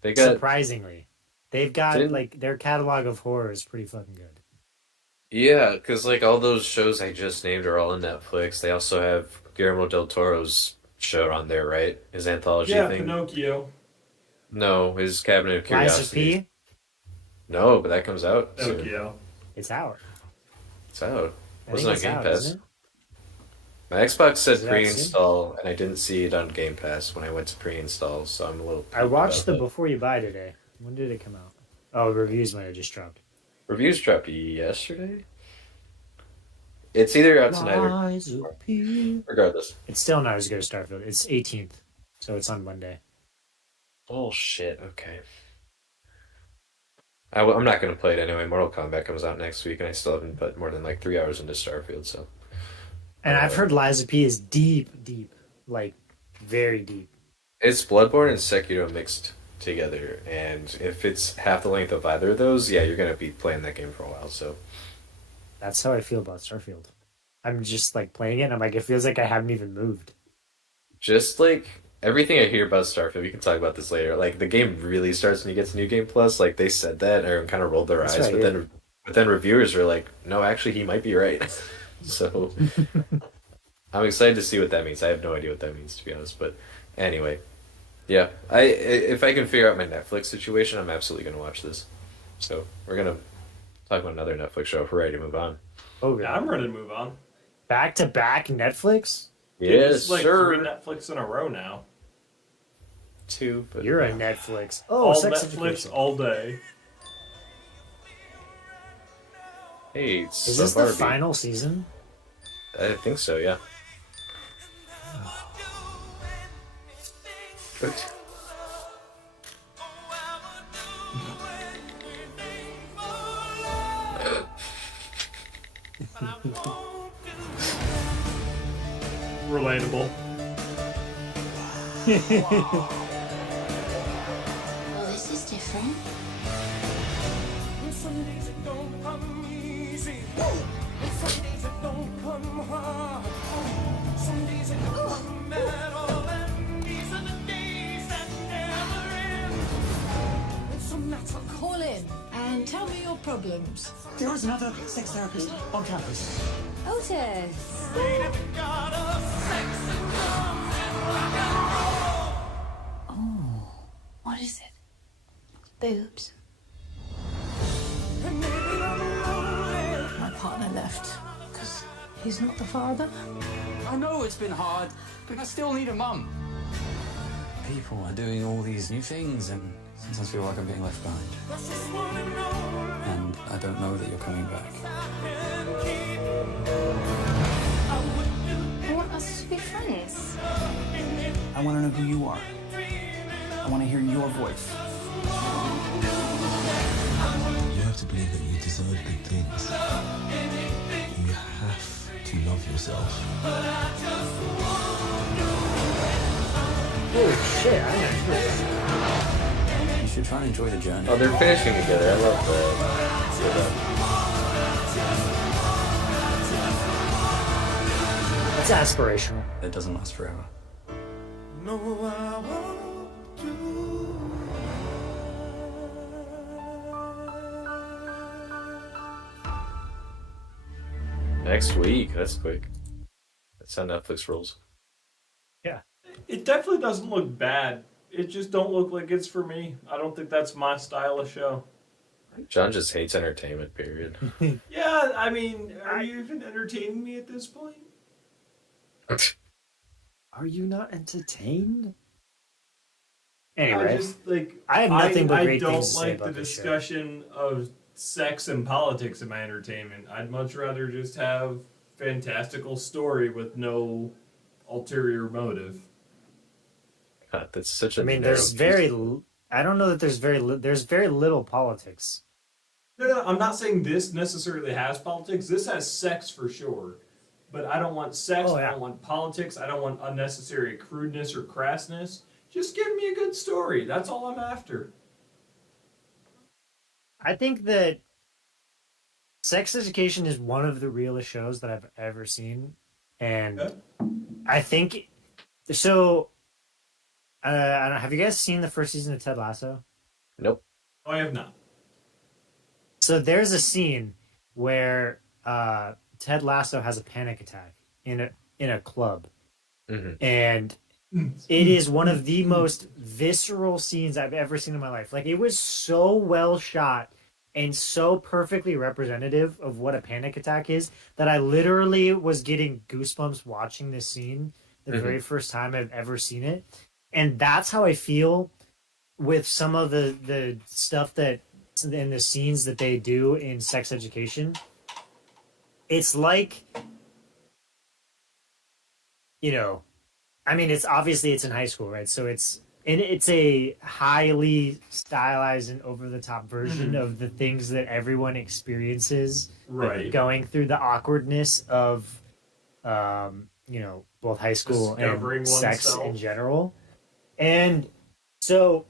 They got. Surprisingly. They've got, Didn't- like, their catalog of horror is pretty fucking good. Yeah, because, like, all those shows I just named are all on Netflix. They also have Guillermo del Toro's show on there, right? His anthology Yeah, thing. Pinocchio. No, his Cabinet of Lies of Curiosities. P, No, but that comes out soon. Pinocchio. it's out. It's out. I Wasn't think on it's Game out, Pass. isn't it? My Xbox said Is that pre-install, and I didn't see it on Game Pass when I went to pre-install, so I'm a little. I watched the about that. Before You Buy today. When did it come out? Oh, reviews might have just dropped. Reviews dropped yesterday. It's either out tonight or Lies appear. regardless. It's still not as good as Starfield. It's 18th, so it's on Monday. Bullshit. Okay. I'm not going to play it anyway. Mortal Kombat comes out next week, and I still haven't put more than like 3 hours into Starfield. So. And I've heard Lies of P is deep, like very deep. It's Bloodborne and Sekiro mixed together, and if it's half the length of either of those, yeah, you're going to be playing that game for a while. So. That's how I feel about Starfield. I'm just like playing it, and I'm like, it feels like I haven't even moved. Just like everything I hear about Starfield, we can talk about this later. Like the game really starts when you get to New Game Plus. Like they said that, and everyone kind of rolled their eyes, but then reviewers are like, no, actually, he might be right. So I'm excited to see what that means. I have no idea what that means, to be honest. But anyway, yeah, if I can figure out my Netflix situation, I'm absolutely going to watch this. So we're gonna talk about another Netflix show if we're ready to move on. Oh, yeah, I'm ready to move on. Back to back Netflix? Yes, like sir. 3 Netflix in a row now. 2, but You're a Netflix. Oh, all Sex Netflix Education. all day. Hey, it's Is this Barbie. the final season? I think so, yeah. But Relatable. Well, this is different. Some days it don't come easy. And some days it don't come hard. Some days it don't come at all. And these are the days that never end. And some nights I Call in and tell me your problems. There is another sex therapist on campus. Otis. Got a sex and drums and rock and roll. Oh, what is it? Boobs. And maybe I'm lonely. My partner left because he's not the father. I know it's been hard, but I still need a mum. People are doing all these new things, and sometimes I feel like I'm getting left behind. That's just one and only. And I don't know that you're coming back. I want us to be friends. I want to know who you are. I want to hear your voice. You have to believe that you deserve big things. You have to love yourself. Oh shit, I didn't know that. You should try and enjoy the journey. oh, they're finishing together. I love that. It's aspirational. It doesn't last forever. No, I won't do. Next week. That's quick. That's how Netflix rolls. Yeah. It definitely doesn't look bad. It just don't look like it's for me. I don't think that's my style of show. John just hates entertainment, period. Yeah, I mean, are you even entertaining me at this point? Are you not entertained? Anyway, I just like I have nothing but I great don't things to say like about the this show. discussion of sex and politics in my entertainment. I'd much rather just have fantastical story with no ulterior motive. God, that's such a. I mean, narrow there's piece. I don't know that there's very little politics. No, I'm not saying this necessarily has politics. This has sex for sure. But I don't want sex, Oh, yeah. I don't want politics, I don't want unnecessary crudeness or crassness. Just give me a good story. That's all I'm after. I think that Sex Education is one of the realest shows that I've ever seen, and Yeah. I think so. I don't, have you guys seen the first season of Ted Lasso? Nope. Oh, I have not. So there's a scene where Ted Lasso has a panic attack in a club, and it is one of the most visceral scenes I've ever seen in my life. Like, it was so well shot and so perfectly representative of what a panic attack is that I literally was getting goosebumps watching this scene the very first time I've ever seen it. And that's how I feel with some of the stuff that in the scenes that they do in Sex Education. it's like, you know, I mean, it's obviously it's in high school, right? So it's a highly stylized and over the top version of the things that everyone experiences, Right. Going through the awkwardness of, both high school Discovering and sex oneself. in general, and so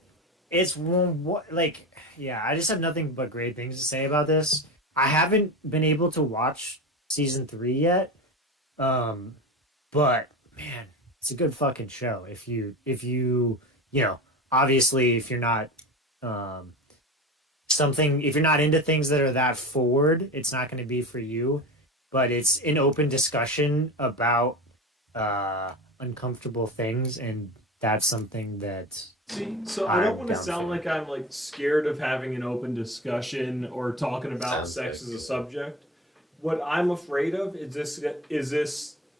it's I just have nothing but great things to say about this. I haven't been able to watch season 3 yet, but man, it's a good fucking show. If you obviously if you're not if you're not into things that are that forward, it's not going to be for you. But it's an open discussion about uncomfortable things, and that's something that See, so I don't want to sound like I'm like scared of having an open discussion or talking about sex as a subject. What I'm afraid of is this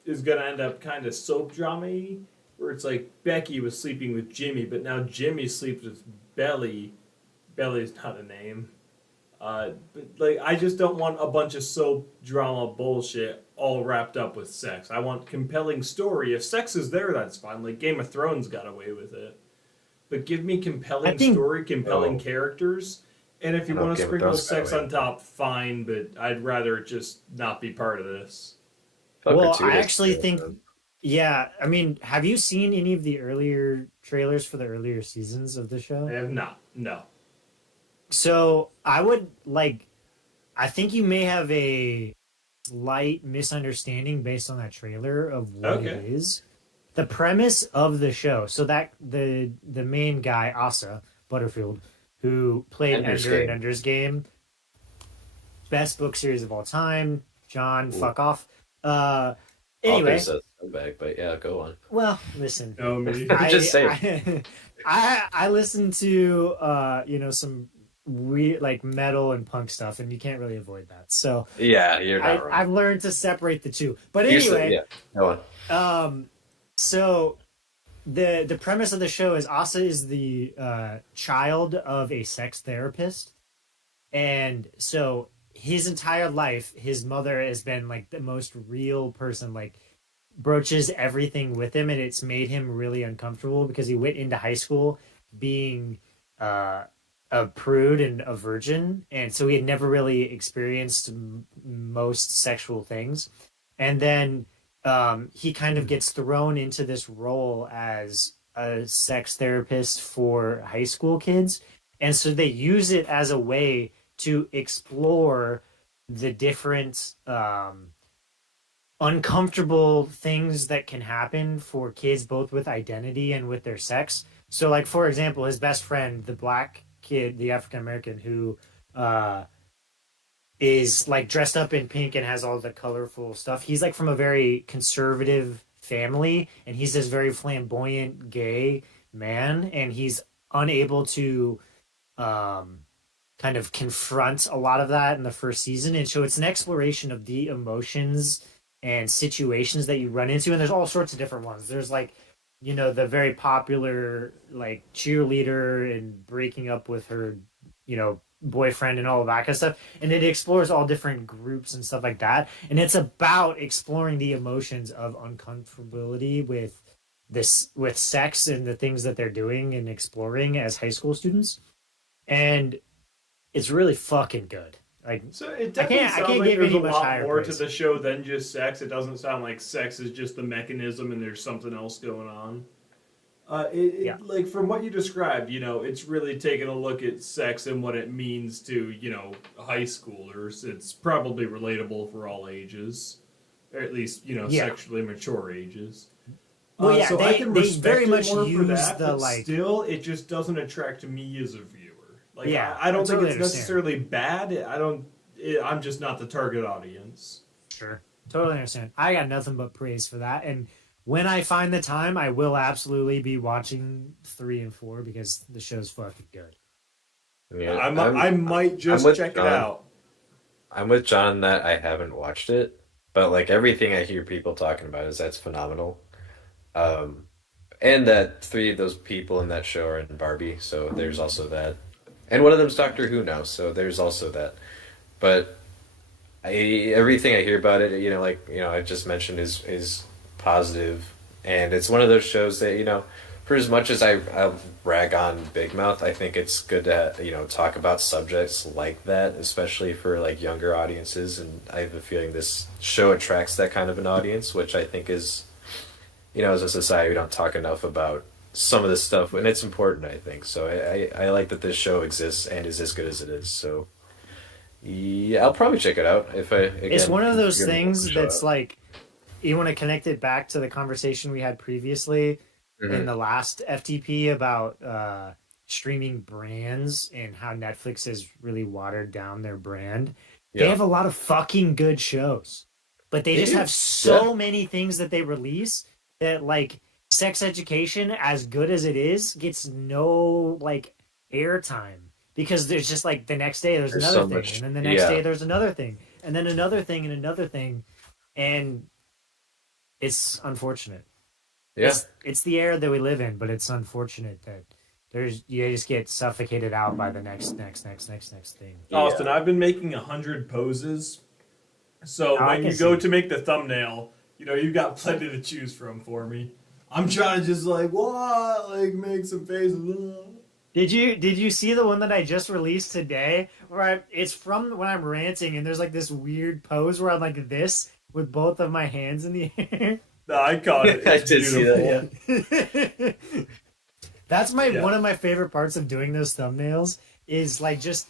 is going to end up kind of soap drama-y, where it's like Becky was sleeping with Jimmy, but now Jimmy sleeps with Belly. Belly's not a name. But like, I just don't want a bunch of soap drama bullshit all wrapped up with sex. I want compelling story. If sex is there, that's fine. Like Game of Thrones got away with it. But give me compelling story, compelling characters, and if you want to sprinkle sex on top, fine. But I'd rather just not be part of this. Well, I actually think, yeah. I mean, have you seen any of the earlier trailers for the earlier seasons of the show? I have not. No. So I think you may have a slight misunderstanding based on that trailer of what it is. The premise of the show, so that the main guy, Asa Butterfield, who played Ender in Ender's Game, best book series of all time. John, fuck off. Anyway, back, but yeah, go on. Well, listen. No, me. Just say. I listen to some weird like metal and punk stuff, and you can't really avoid that. So yeah, you're not wrong. I've learned to separate the two. But anyway, go on. So the premise of the show is Asa is the child of a sex therapist, and so his entire life, his mother has been like the most real person, like broaches everything with him, and it's made him really uncomfortable because he went into high school being a prude and a virgin, and so he had never really experienced most sexual things, and then he kind of gets thrown into this role as a sex therapist for high school kids, and so they use it as a way to explore the different uncomfortable things that can happen for kids, both with identity and with their sex. So, like, for example, his best friend, the black kid, the African American, who is like dressed up in pink and has all the colorful stuff. He's like from a very conservative family, and he's this very flamboyant gay man, and he's unable to kind of confront a lot of that in the first season. And so it's an exploration of the emotions and situations that you run into, and there's all sorts of different ones. There's like, the very popular like cheerleader and breaking up with her, boyfriend and all of that kind of stuff, and it explores all different groups and stuff like that, and it's about exploring the emotions of uncomfortability with sex and the things that they're doing and exploring as high school students, and it's really fucking good. Like, so it definitely I can't like give there's any a much lot higher more praise to the show than just sex. It doesn't sound like sex is just the mechanism and there's something else going on. Like from what you described, it's really taking a look at sex and what it means to, high schoolers. It's probably relatable for all ages, or at least, sexually mature ages. Well, so they I can respect very it much more for use that, the but like. still, it just doesn't attract me as a viewer. Like, Yeah, I don't I think totally it's necessarily bad. I'm just not the target audience. Sure. Totally understand. I got nothing but praise for that. And when I find the time, I will absolutely be watching 3 and 4 because the show's fucking good. Yeah, I might just check it out. I'm with John that I haven't watched it, but like everything I hear people talking about is that's phenomenal. And that 3 of those people in that show are in Barbie, so there's also that. And one of them's Doctor Who now, so there's also that. But everything I hear about it, I just mentioned is positive, and it's one of those shows that for as much as I rag on Big Mouth, I think it's good to talk about subjects like that, especially for like younger audiences, and I have a feeling this show attracts that kind of an audience, which I think is, as a society we don't talk enough about some of this stuff, and it's important, I think. So I like that this show exists and is as good as it is. So yeah, I'll probably check it out if It's one of those things that's like, you want to connect it back to the conversation we had previously in the last FTP about streaming brands and how Netflix has really watered down their brand. They have a lot of fucking good shows, but they just have so many things that they release that, like, Sex Education, as good as it is, gets no like airtime because there's just like the next day there's another so thing, much, and then the next day there's another thing, and then another thing and another thing, and it's unfortunate. Yeah, it's the era that we live in, but it's unfortunate that you just get suffocated out by the next thing. Austin, I've been making 100 poses, so when you go to make the thumbnail, you've got plenty to choose from for me. I'm trying to just like make some faces. Did you see the one that I just released today? Where it's from when I'm ranting, and there's like this weird pose where I'm like this with both of my hands in the air. No, I caught it. I did see that. Yeah. That's one of my favorite parts of doing those thumbnails is like just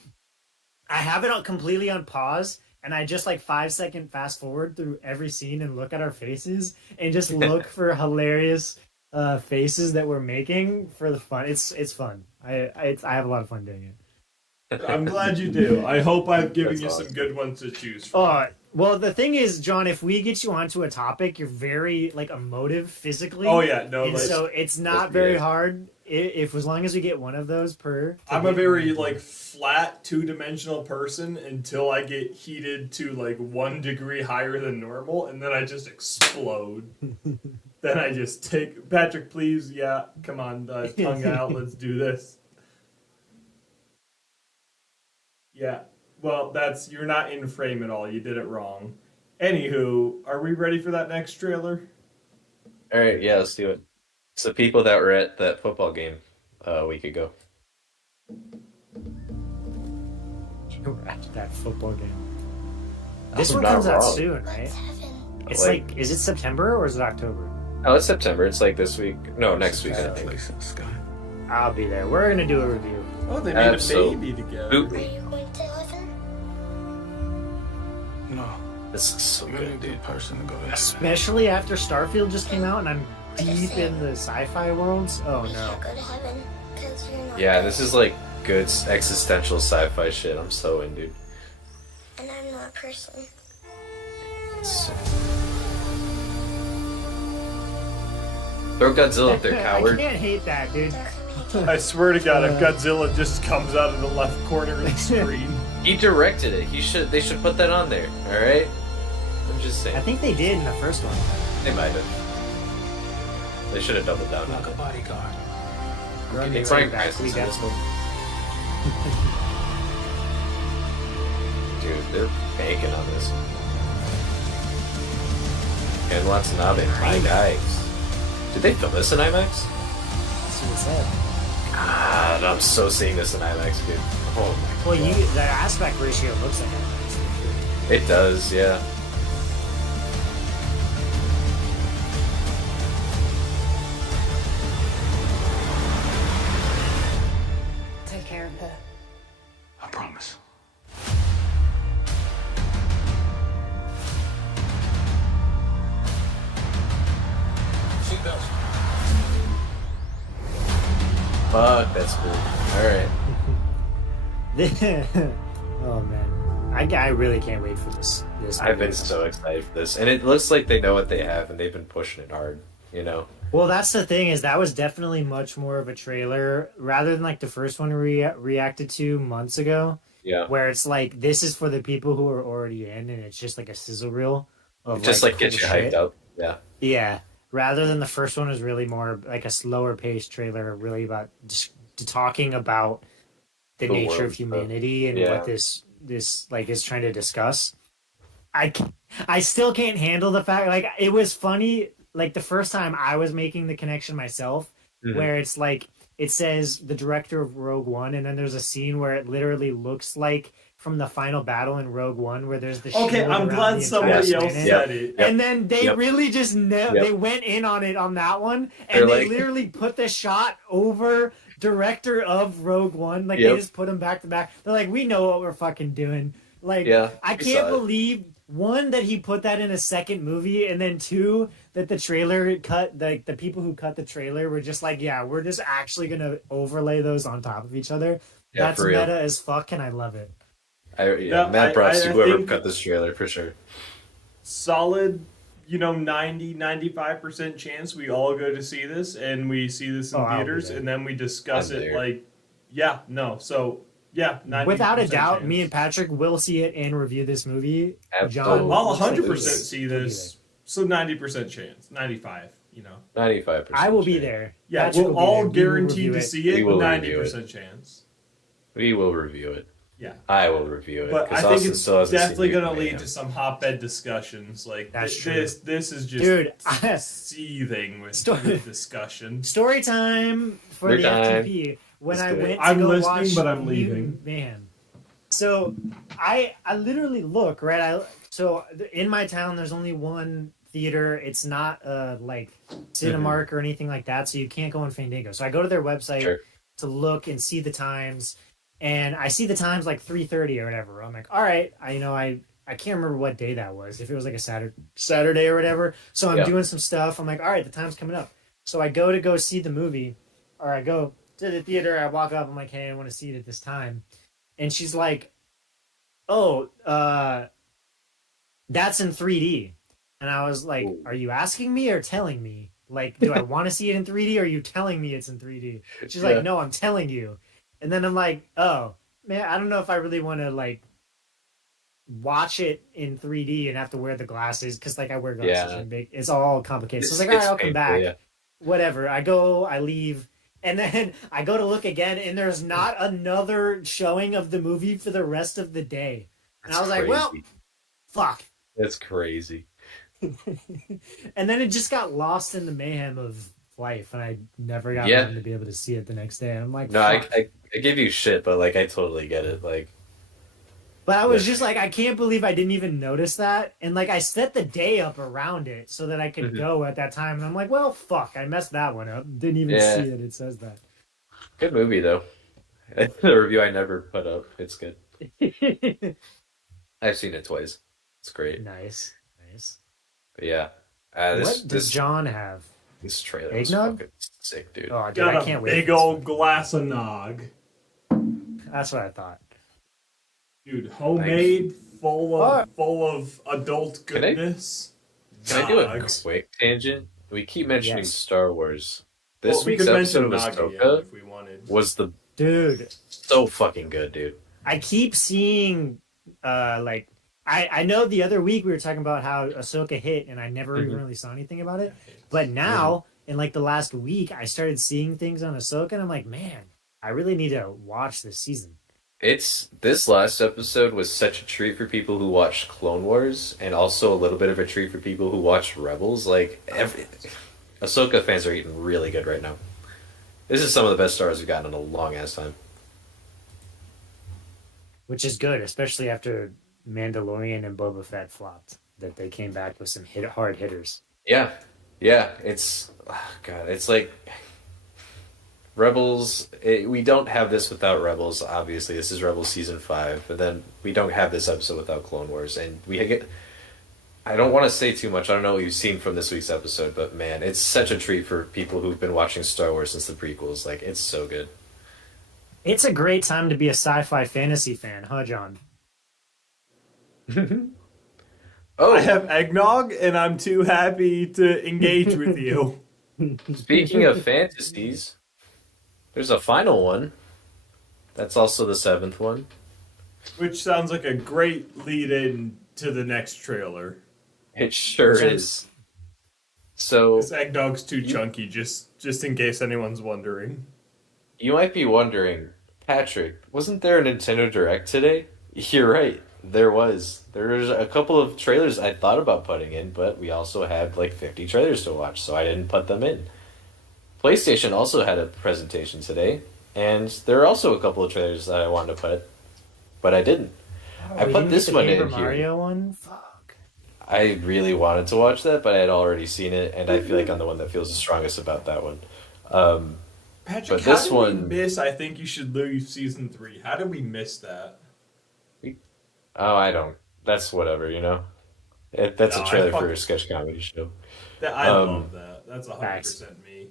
I have it completely on pause. And I just like 5-second fast forward through every scene and look at our faces and just look for hilarious faces that we're making for the fun. It's fun. I have a lot of fun doing it. I'm glad you do. I hope I've given you some good ones to choose from. Well, the thing is, John, if we get you onto a topic, you're very like emotive physically. Oh yeah, no. And so it's not very hard. If as long as we get one of those per. I'm a very like flat 2-dimensional person until I get heated to like 1 degree higher than normal, and then I just explode. Then I just take Patrick, please, come on, tongue out, let's do this. Yeah, well, you're not in frame at all. You did it wrong. Anywho, are we ready for that next trailer? All right, yeah, let's do it. It's the people that were at that football game a week ago. At that football game. This one comes out soon, right? It's like, is it September or is it October? Oh, it's September. It's like this week. No, next week, I think. I'll be there. We're gonna do a review. Oh, they made a baby together. Boop. Are you going to heaven? No. This is so You're good, a good person to go to heaven. Especially after Starfield just came out and I'm deep in the sci-fi worlds. Oh We no. can't go to heaven because you're not Yeah, there. this is like good existential sci-fi shit. I'm so in, dude. And I'm not a person. Throw Godzilla up there, coward. I can't hate that, dude. I swear to God, if Godzilla just comes out of the left corner of the screen. He directed it. They should put that on there. All right. I'm just saying. I think they did in the first one. They might have. They should have doubled down. Like a bodyguard. It's Brian Cranston's in this one. Dude, they're banking on this. And Watanabe, my guys. Did they film this in IMAX? That's what it said. God, I'm so seeing this in IMAX, dude. Oh my Well, God. the aspect ratio looks like it. It does, yeah. Take care of her. I promise. Seatbelts. Fuck, that's cool. Alright. Oh man, I really can't wait for this. I've been so excited for this. And it looks like they know what they have and they've been pushing it hard, you know? Well, that's the thing is that was definitely much more of a trailer rather than like the first one we reacted to months ago. Yeah. Where it's like this is for the people who are already in, and it's just like a sizzle reel of Just like get you cool hyped shit. up. Yeah. Yeah. Rather than the first one was really more like a slower paced trailer, really about just talking about the nature world of humanity and Yeah. what this like is trying to discuss. I still can't handle the fact, like, it was funny, like, the first time I was making the connection myself, where it's like, it says the director of Rogue One, and then there's a scene where it literally looks like from the final battle in Rogue One, where there's the shield I'm around glad the somebody entire else planet. said it. And then they really just they went in on it on that one, and They're they like- literally put the shot over director of Rogue One. Like, they just put them back to back. They're like, we know what we're fucking doing. Like, I we can't saw it. believe, one, that he put that in a second movie, and then two, that the trailer cut, the people who cut the trailer were just like, yeah, we're just actually gonna overlay those on top of each other. Yeah, That's for real. meta as fuck, and I love it. Matt Bros, I whoever think cut this trailer, for sure. Solid, 90-95% chance we all go to see this, and we see this in theaters, and then we discuss I'm it there. like, yeah, no, so yeah, 90% Without a doubt, chance. me and Patrick will see it and review this movie. Absolutely. I'll looks like 100% he'll see be this. So 90% chance, 95. 95%. I will be there. Yeah, Patrick we'll will be all there. We will guarantee review to it. see it. We will review 90% chance. We will review it. Yeah. I will review it. But 'cause I think Austin it's still hasn't seen definitely going to Mutant lead Mayhem. to some hotbed discussions. Like That's true. this is just Dude, seething with discussion. Story time for Story the time. FTP. When Let's I do it. went to I'm go listening, watch but I'm Mutant leaving. Mayhem. So I literally look, right. In my town, there's only one theater. It's not like Cinemark or anything like that, so you can't go on Fandango. So I go to their website to look and see the times, and I see the times like 3:30 or whatever. I'm like, all right, I can't remember what day that was, if it was like a Saturday or whatever. So I'm doing some stuff. I'm like, all right, the time's coming up. So I go see the movie, or I go to the theater. I walk up. I'm like, hey, I want to see it at this time. And she's like, oh, that's in 3D. And I was like, are you asking me or telling me? Like, do I want to see it in 3D, or are you telling me it's in 3D? She's like, no, I'm telling you. And then I'm like, oh, man, I don't know if I really want to, like, watch it in 3D and have to wear the glasses, because, like, I wear glasses and it's all complicated. So I was like, all right, I'll come back. Yeah. Whatever. I go, I leave. And then I go to look again, and there's not another showing of the movie for the rest of the day. And I was like, well, fuck. That's crazy. And then it just got lost in the mayhem of life, and I never got around to be able to see it the next day. And I'm like, No, fuck. I give you shit, but like I totally get it. Like, But I was just like, I can't believe I didn't even notice that. And like, I set the day up around it so that I could go at that time. And I'm like, well, fuck, I messed that one up. Didn't even see that it says that. good movie though. The review I never put up. It's good. I've seen it twice. It's great. Nice. But yeah. What does John have? This trailer was Eggnog? fucking sick, dude. Oh, dude, Got I a can't wait. big old glass of nog. That's what I thought. Dude, homemade, full of adult goodness. Can I do a Nogs. quick tangent? We keep mentioning Yes. Star Wars. This We week's could episode of mention Naga, Ahsoka if we wanted. was the Dude, so fucking good, dude. I keep seeing, like, I know the other week we were talking about how Ahsoka hit, and I never even really saw anything about it. But now, in like the last week, I started seeing things on Ahsoka, and I'm like, man, I really need to watch this season. This last episode was such a treat for people who watched Clone Wars, and also a little bit of a treat for people who watched Rebels. Like Ahsoka fans are eating really good right now. This is some of the best Star Wars we've gotten in a long ass time. Which is good, especially after Mandalorian and Boba Fett flopped. That they came back with some hard hitters. Yeah, it's God, it's like Rebels. We don't have this without Rebels. Obviously, this is Rebels season 5, but then we don't have this episode without Clone Wars, and we get. I don't want to say too much. I don't know what you've seen from this week's episode, but man, it's such a treat for people who've been watching Star Wars since the prequels. Like, it's so good. It's a great time to be a sci-fi fantasy fan, huh, John? I have eggnog, and I'm too happy to engage with you. Speaking of fantasies, there's a final one. That's also the 7th one. Which sounds like a great lead-in to the next trailer. It sure is. So This eggnog's too chunky, just in case anyone's wondering. you might be wondering, Patrick, wasn't there a Nintendo Direct today? You're right. There was a couple of trailers I thought about putting in, but we also had like 50 trailers to watch, so I didn't put them in. PlayStation also had a presentation today, and there are also a couple of trailers that I wanted to put, but I didn't. I put this one in here. Mario one? Fuck. I really wanted to watch that, but I had already seen it, and I feel like I'm the one that feels the strongest about that one. Patrick, but how this did one, we miss I Think You Should Leave Season 3? How did we miss that? I don't. That's whatever, you know. That's No, a trailer for a sketch comedy show. I love that. That's 100% me.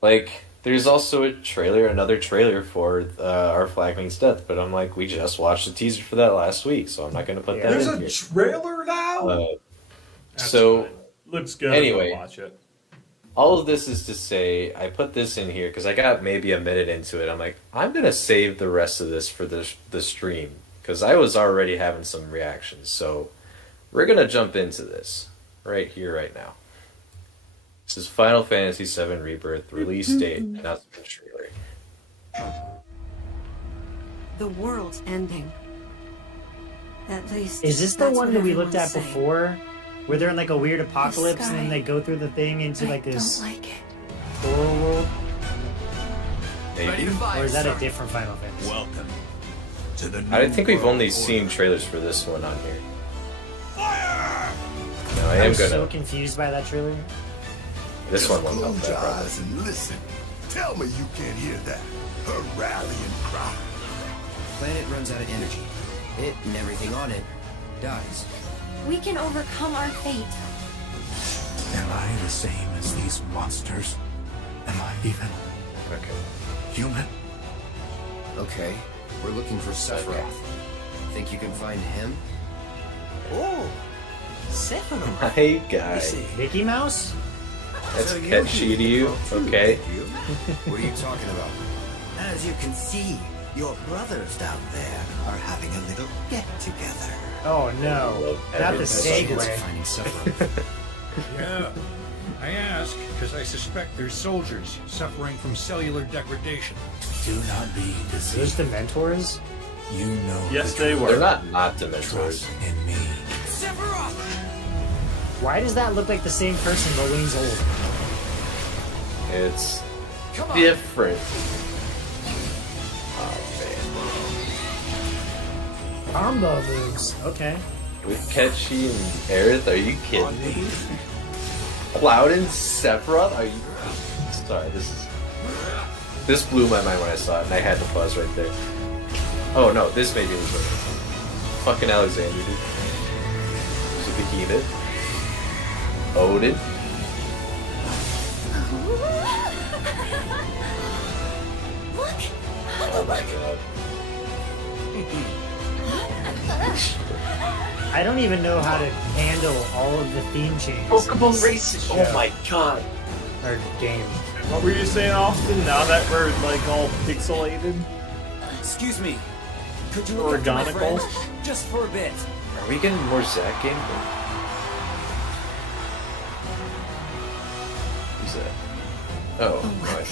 Like, there's also another trailer for Our Flag Means Death, but I'm like, we just watched the teaser for that last week, so I'm not going to put that in here. There's a trailer now? So, looks good. Anyway, I'll watch it. All of this is to say, I put this in here because I got maybe a minute into it. I'm like, I'm going to save the rest of this for the stream, because I was already having some reactions. So, we're going to jump into this right here, right now. This is Final Fantasy VII Rebirth, release date, announcement trailer. The world's ending. At least. Is this the that's one what that we looked at everyone's saying. before? Where they're in like a weird apocalypse and then they go through the thing into like this horror world? Maybe. Or is that a different Final Fantasy? Welcome to the I think we've only seen trailers for this one on here. No, I am was gonna. so confused by that trailer. This one won't help Close that your problem. eyes and listen. Tell me you can't hear that. Her rallying cry. Planet runs out of energy. It and everything on it dies. We can overcome our fate. Am I the same as these monsters? Am I even human? Okay, we're looking for Sephiroth. Think you can find him? Oh, Sephiroth. My guy. Mickey Mouse? That's catchy to you, okay? What are you talking about? As you can see, your brothers down there are having a little get-together. Oh no, not the segue. Yeah, I ask because I suspect there's soldiers suffering from cellular degradation. Do not be deceived. Those Dementors? You know. Yes, the they truth. were. They're not Dementors. Trust in me. Why does that look like the same person but Wayne's old? It's different. Oh Combo moves. Okay. man. With Ketchy and Aerith, are you kidding me? Cloud and Sephiroth? Are you... Sorry, this blew my mind when I saw it, and I had to pause right there. Oh no, this made me lose it. Fucking Alexander, dude. There's a Behemoth. Odin. Oh my god. I don't even know how to handle all of the theme changes. Pokemon races. Oh my god. Or game. What were you saying, Austin? Now that we're like all pixelated? Excuse me. Could you look after my Organical? friend? Just for a bit. Are we getting more Zack gameplay? Who's that? Oh, right.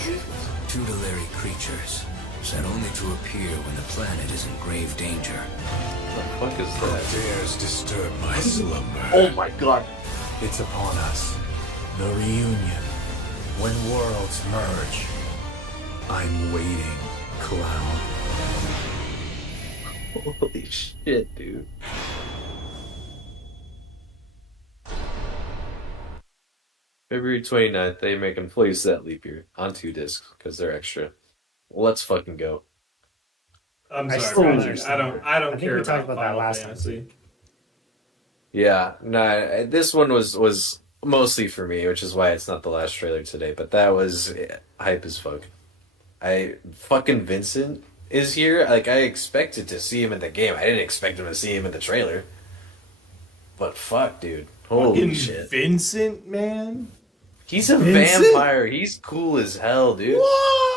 Tutelary creatures, set only to appear when the planet is in grave danger. What the fuck is that? Dares disturb my slumber. Oh my god. It's upon us. The reunion. When worlds merge. I'm waiting, clown. Holy shit, dude. February 29th, they make them fully set leap year on 2 discs because they're extra. Let's fucking go. I'm I sorry, still don't Patrick. understand. I don't I think care we talked about that Final last Fantasy. Yeah, nah, this one was mostly for me, which is why it's not the last trailer today, but that was hype as fuck. Fucking Vincent is here. Like, I expected to see him in the game. I didn't expect him to see him in the trailer. But fuck, dude. Holy Fucking shit. Vincent, man. He's a Vincent? vampire. He's cool as hell, dude. What?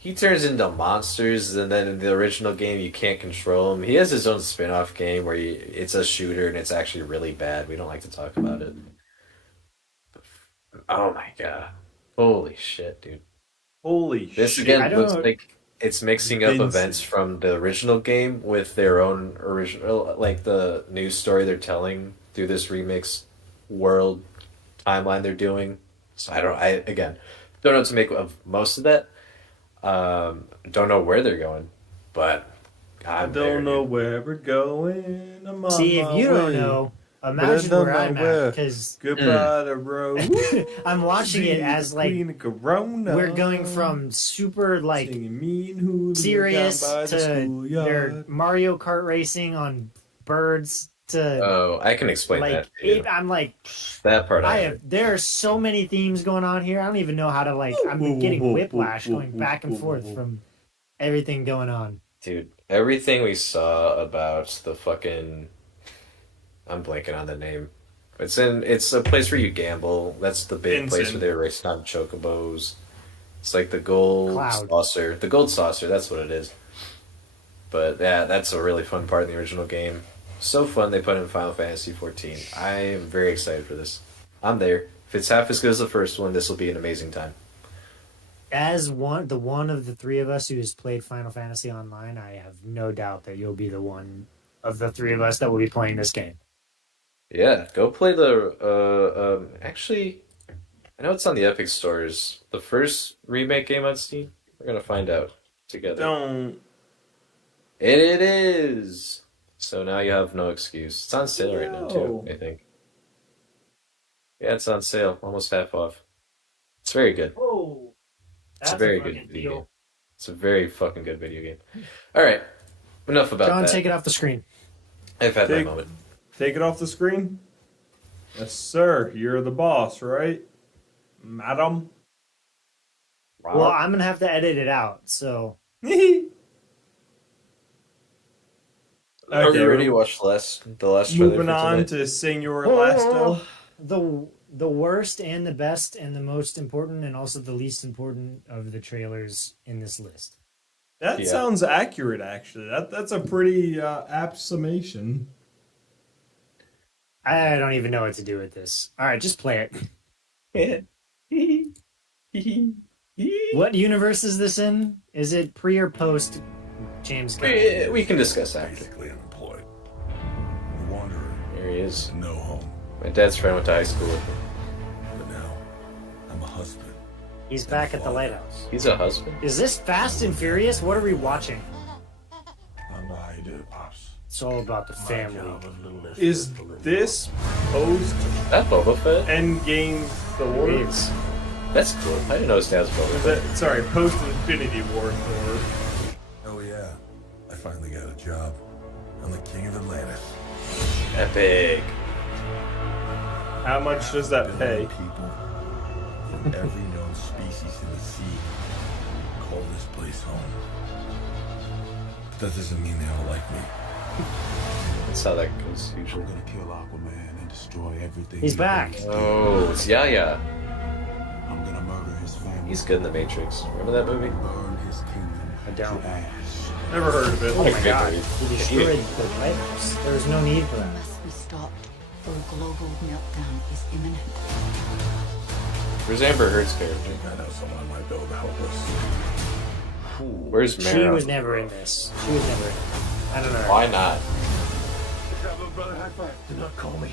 He turns into monsters, and then in the original game, you can't control him. He has his own spin-off game where it's a shooter, and it's actually really bad. We don't like to talk about it. Oh my god. Holy shit, dude. Holy This shit. again looks like it's mixing up events from the original game with their own original, like the news story they're telling through this remix world timeline they're doing. So I again don't know what to make of most of that. Don't know where they're going, but I don't know where we're going. I'm on See, if my you don't way. know, But I imagine don't where know I'm where. at, because Goodbye to road. I'm watching it as like Corona. we're going from super like Hulu serious down by the to schoolyard. their Mario Kart racing on birds to Oh, I can explain like that. To you. I'm like That part I have. There are so many themes going on here. I don't even know how to like. I'm getting whiplash going back and forth from everything going on. Dude, everything we saw about the fucking... I'm blanking on the name. It's a place where you gamble. That's the big place where they're racing on chocobos. It's like the gold Cloud. saucer. The gold saucer, that's what it is. But yeah, that's a really fun part in the original game. So fun they put in Final Fantasy XIV. I am very excited for this. I'm there. If it's half as good as the first one, this will be an amazing time. As one of the three of us who has played Final Fantasy Online, I have no doubt that you'll be the one of the three of us that will be playing this game. Yeah, go play the... actually, I know it's on the Epic stores. The first remake game on Steam? We're going to find out together. Don't. It is! So now you have no excuse. It's on sale right now, too, I think. Yeah, it's on sale. Almost half off. It's very good. Oh, It's a very good video game. It's a very fucking good video game. Alright, enough about John, that. take it off the screen. I've had my moment. Take it off the screen? Yes, sir. You're the boss, right? Madam? Well, I'm going to have to edit it out, so... Are you ready to watch the last trailer Moving for on tonight? to Senor Lasto. The worst and the best and the most important and also the least important of the trailers in this list. That sounds accurate, actually. That's a pretty apt summation. I don't even know what to do with this. All right, just play it. What universe is this in? Is it pre or post James Gunn? We can discuss after. Basically unemployed. A wanderer. Here he is. No home. My dad's friend went to high school with him. But now, I'm a husband. He's back at the lighthouse. He's a husband? Is this Fast and Furious? What are we watching? I know how you do it, Pops. It's all about the family. Is this post that Boba Fett? Endgame Thor? It is. That's cool. I didn't know his dad's Boba Is Fett. that, sorry, post Infinity War Thor. Oh yeah, I finally got a job. I'm the king of Atlantis. Epic. How much does that pay? People from every known species in the sea call this place home. But that doesn't mean they all like me. That's how that goes usually. I'm gonna kill Aquaman and destroy everything. He's back. Oh, it's Yaya. I'm gonna murder his family. He's good in The Matrix. Remember that movie? Burn his kingdom. I don't. to ash. Never heard of it. Oh my god. He destroyed the lighthouse. There was no need for that. Must be stopped, or a global meltdown is imminent. Where's Amber Heard's character? I know someone might be able to help us. Where's She Mara? was never in this. She was never in it. I don't know. Why not? Brother, high five. Do not call me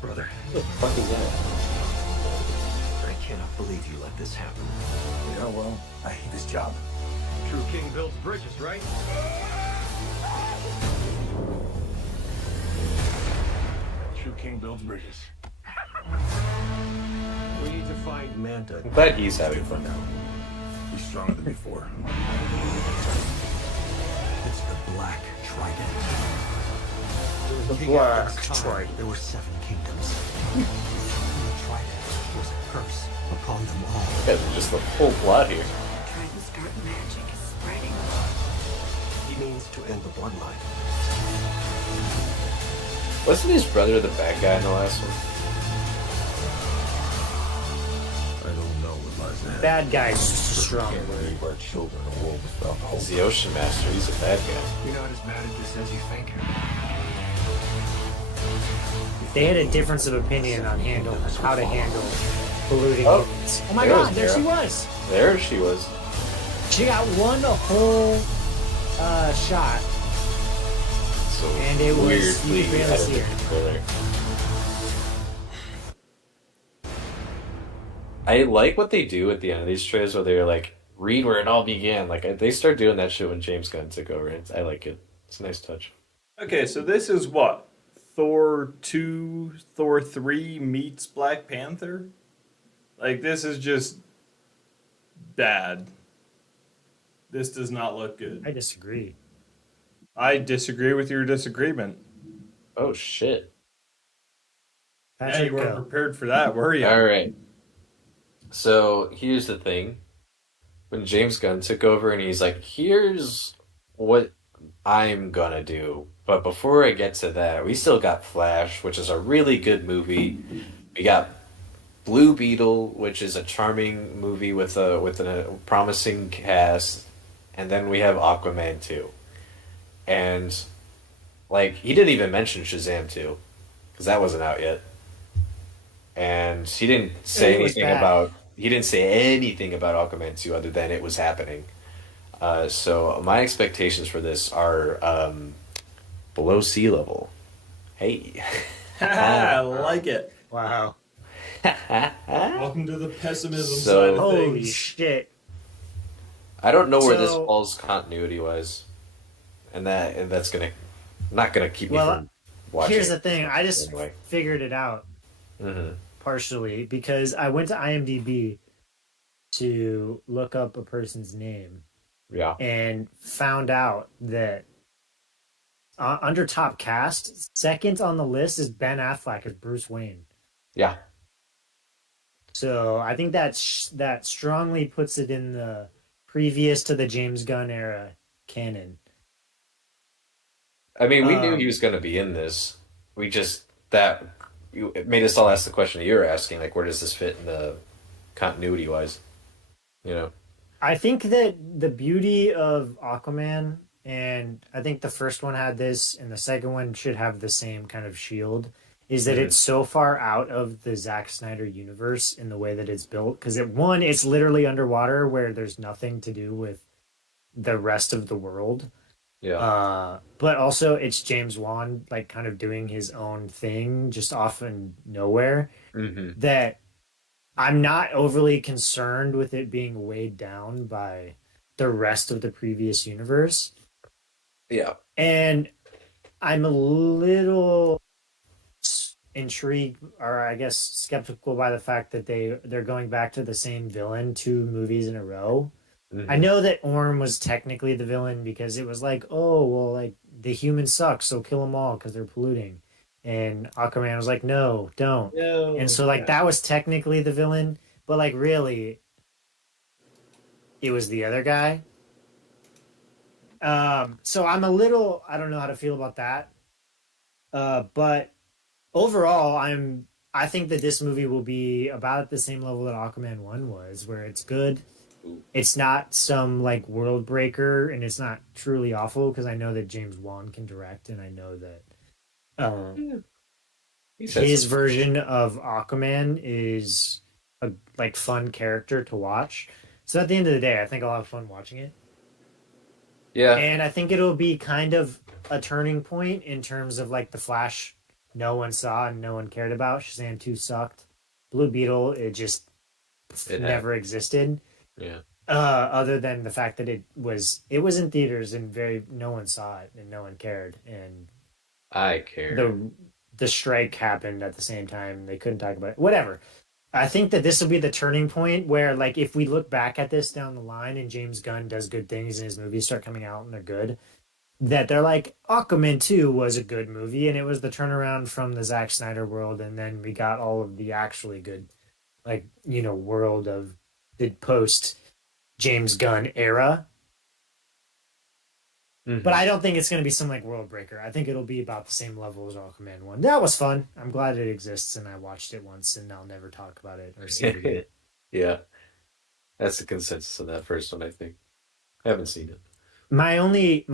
brother. Who the fuck is that? I cannot believe you let this happen. Yeah, well, I hate this job. True king builds bridges, right? True king builds bridges. We need to find Manta. I'm glad he's having fun now. He's stronger than before. It's the Black Trident. The Black Trident. There were 7 kingdoms. The Trident was a curse upon them all. You guys are just the full plot here. Trident's dark magic is spreading. He means to end the bloodline. Wasn't his brother the bad guy in the last one? I don't know what lies ahead. Bad guy's strong. Can't leave our children a world without hope. He's the Ocean Master. He's a bad guy. You're not as bad at this as you think. They had a difference of opinion on how to handle polluting humans. Oh my there god, was there Mara. she was. There she was. She got one whole shot. So and it was weirdly you could barely see edited her. trailer. I like what they do at the end of these trailers where they're like, read where it all began. Like, they start doing that shit when James Gunn took over. I like it. It's a nice touch. Okay, so this is what? Thor 2, Thor 3 meets Black Panther? Like, this is just bad. This does not look good. I disagree. I disagree with your disagreement. Oh, shit. Yeah, you weren't prepared for that, were you? All right. So here's the thing. When James Gunn took over and he's like, here's what I'm gonna do. But before I get to that, we still got Flash, which is a really good movie. We got Blue Beetle, which is a charming movie with a promising cast. And then we have Aquaman 2. And, like, he didn't even mention Shazam 2. Because that wasn't out yet. And he didn't say anything about... He didn't say anything about Aquaman 2 other than it was happening. So my expectations for this are below sea level. Hey. I like it. Wow. Welcome to the pessimism So- side of Holy things. shit. I don't know where this So- falls continuity-wise. And that's gonna... Not gonna keep me Well, from watching. here's the thing. I just Anyway. figured it out Mm-hmm. partially because I went to IMDb to look up a person's name Yeah. and found out that under top cast, second on the list is Ben Affleck as Bruce Wayne. Yeah. So I think that strongly puts it in the previous to the James Gunn era canon. I mean, we knew he was going to be in this. We just it made us all ask the question that you were asking, like, where does this fit in the continuity wise? You know? I think that the beauty of Aquaman, and I think the first one had this, and the second one should have the same kind of shield, is that it's so far out of the Zack Snyder universe in the way that it's built. Because it's literally underwater where there's nothing to do with the rest of the world. Yeah. But also it's James Wan like kind of doing his own thing just off in nowhere Mm-hmm. that I'm not overly concerned with it being weighed down by the rest of the previous universe. Yeah. And I'm a little intrigued, or I guess skeptical by the fact that they're going back to the same villain 2 movies in a row. Mhm. I know that Orm was technically the villain because it was like, oh, well, like the humans suck, so kill them all because they're polluting. And Aquaman was like, no, don't. No. And so, like, that was technically the villain, but, like, really, it was the other guy. So I'm a little, I don't know how to feel about that. But overall, I think that this movie will be about at the same level that Aquaman 1 was, where it's good. It's not some, like, world breaker, and it's not truly awful, because I know that James Wan can direct, and I know that his version of Aquaman is a like fun character to watch. So at the end of the day, I think I'll have fun watching it. Yeah. And I think it'll be kind of a turning point in terms of like the Flash no one saw and no one cared about. Shazam 2 sucked. Blue Beetle, it never existed. Yeah. Other than the fact that it was in theaters and no one saw it and no one cared. And I care. The strike happened at the same time. They couldn't talk about it. Whatever. I think that this will be the turning point where, like, if we look back at this down the line and James Gunn does good things and his movies start coming out and they're good, that they're like, Aquaman 2 was a good movie and it was the turnaround from the Zack Snyder world, and then we got all of the actually good, like, you know, world of the post James Gunn era. But I don't think it's going to be some like world breaker. I think it'll be about the same level as Aquaman 1. That was fun. I'm glad it exists, and I watched it once, and I'll never talk about it or see it again. Yeah. That's the consensus on that first one, I think. I haven't seen it. My only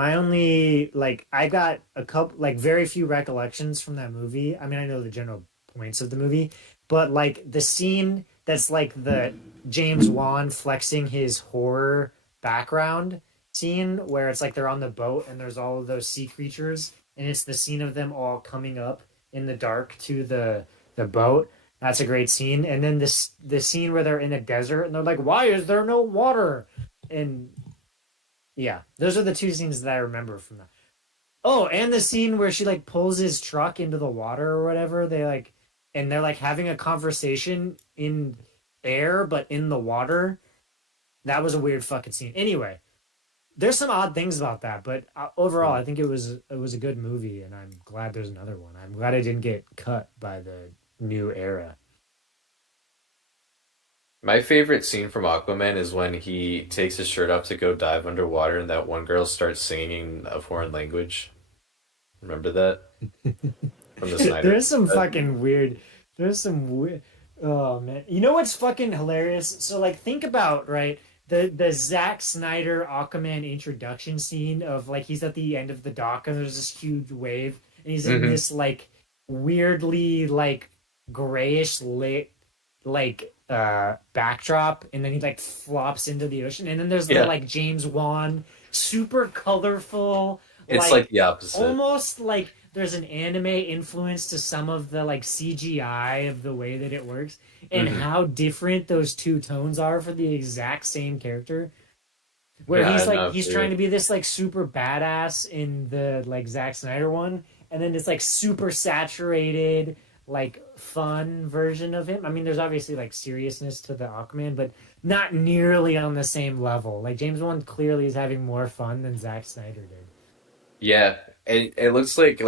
like, I got a couple, like, very few recollections from that movie. I mean, I know the general points of the movie, but like the scene that's like the James Wan flexing his horror background scene where it's like they're on the boat and there's all of those sea creatures, and it's the scene of them all coming up in the dark to the boat. That's a great scene. And then the scene where they're in a desert and they're like, "Why is there no water?" And yeah, those are the two scenes that I remember from that. Oh, and the scene where she like pulls his truck into the water or whatever. They're like having a conversation in air but in the water. That was a weird fucking scene. Anyway, there's some odd things about that, but overall, I think it was a good movie, and I'm glad there's another one. I'm glad I didn't get cut by the new era. My favorite scene from Aquaman is when he takes his shirt off to go dive underwater and that one girl starts singing a foreign language. Remember that? From the Snyder. There's some fucking weird. There's some weird. Oh man, you know what's fucking hilarious? So like, think about the Zack Snyder Aquaman introduction scene of like he's at the end of the dock and there's this huge wave and he's in this like weirdly like grayish lit like backdrop, and then he like flops into the ocean, and then there's the like James Wan super colorful. It's like the opposite. Almost like there's an anime influence to some of the like CGI of the way that it works, and how different those two tones are for the exact same character. Where he's trying to be this like super badass in the like Zack Snyder one, and then it's like super saturated, like fun version of him. I mean, there's obviously like seriousness to the Aquaman, but not nearly on the same level. Like James Wan clearly is having more fun than Zack Snyder did. Yeah, it looks like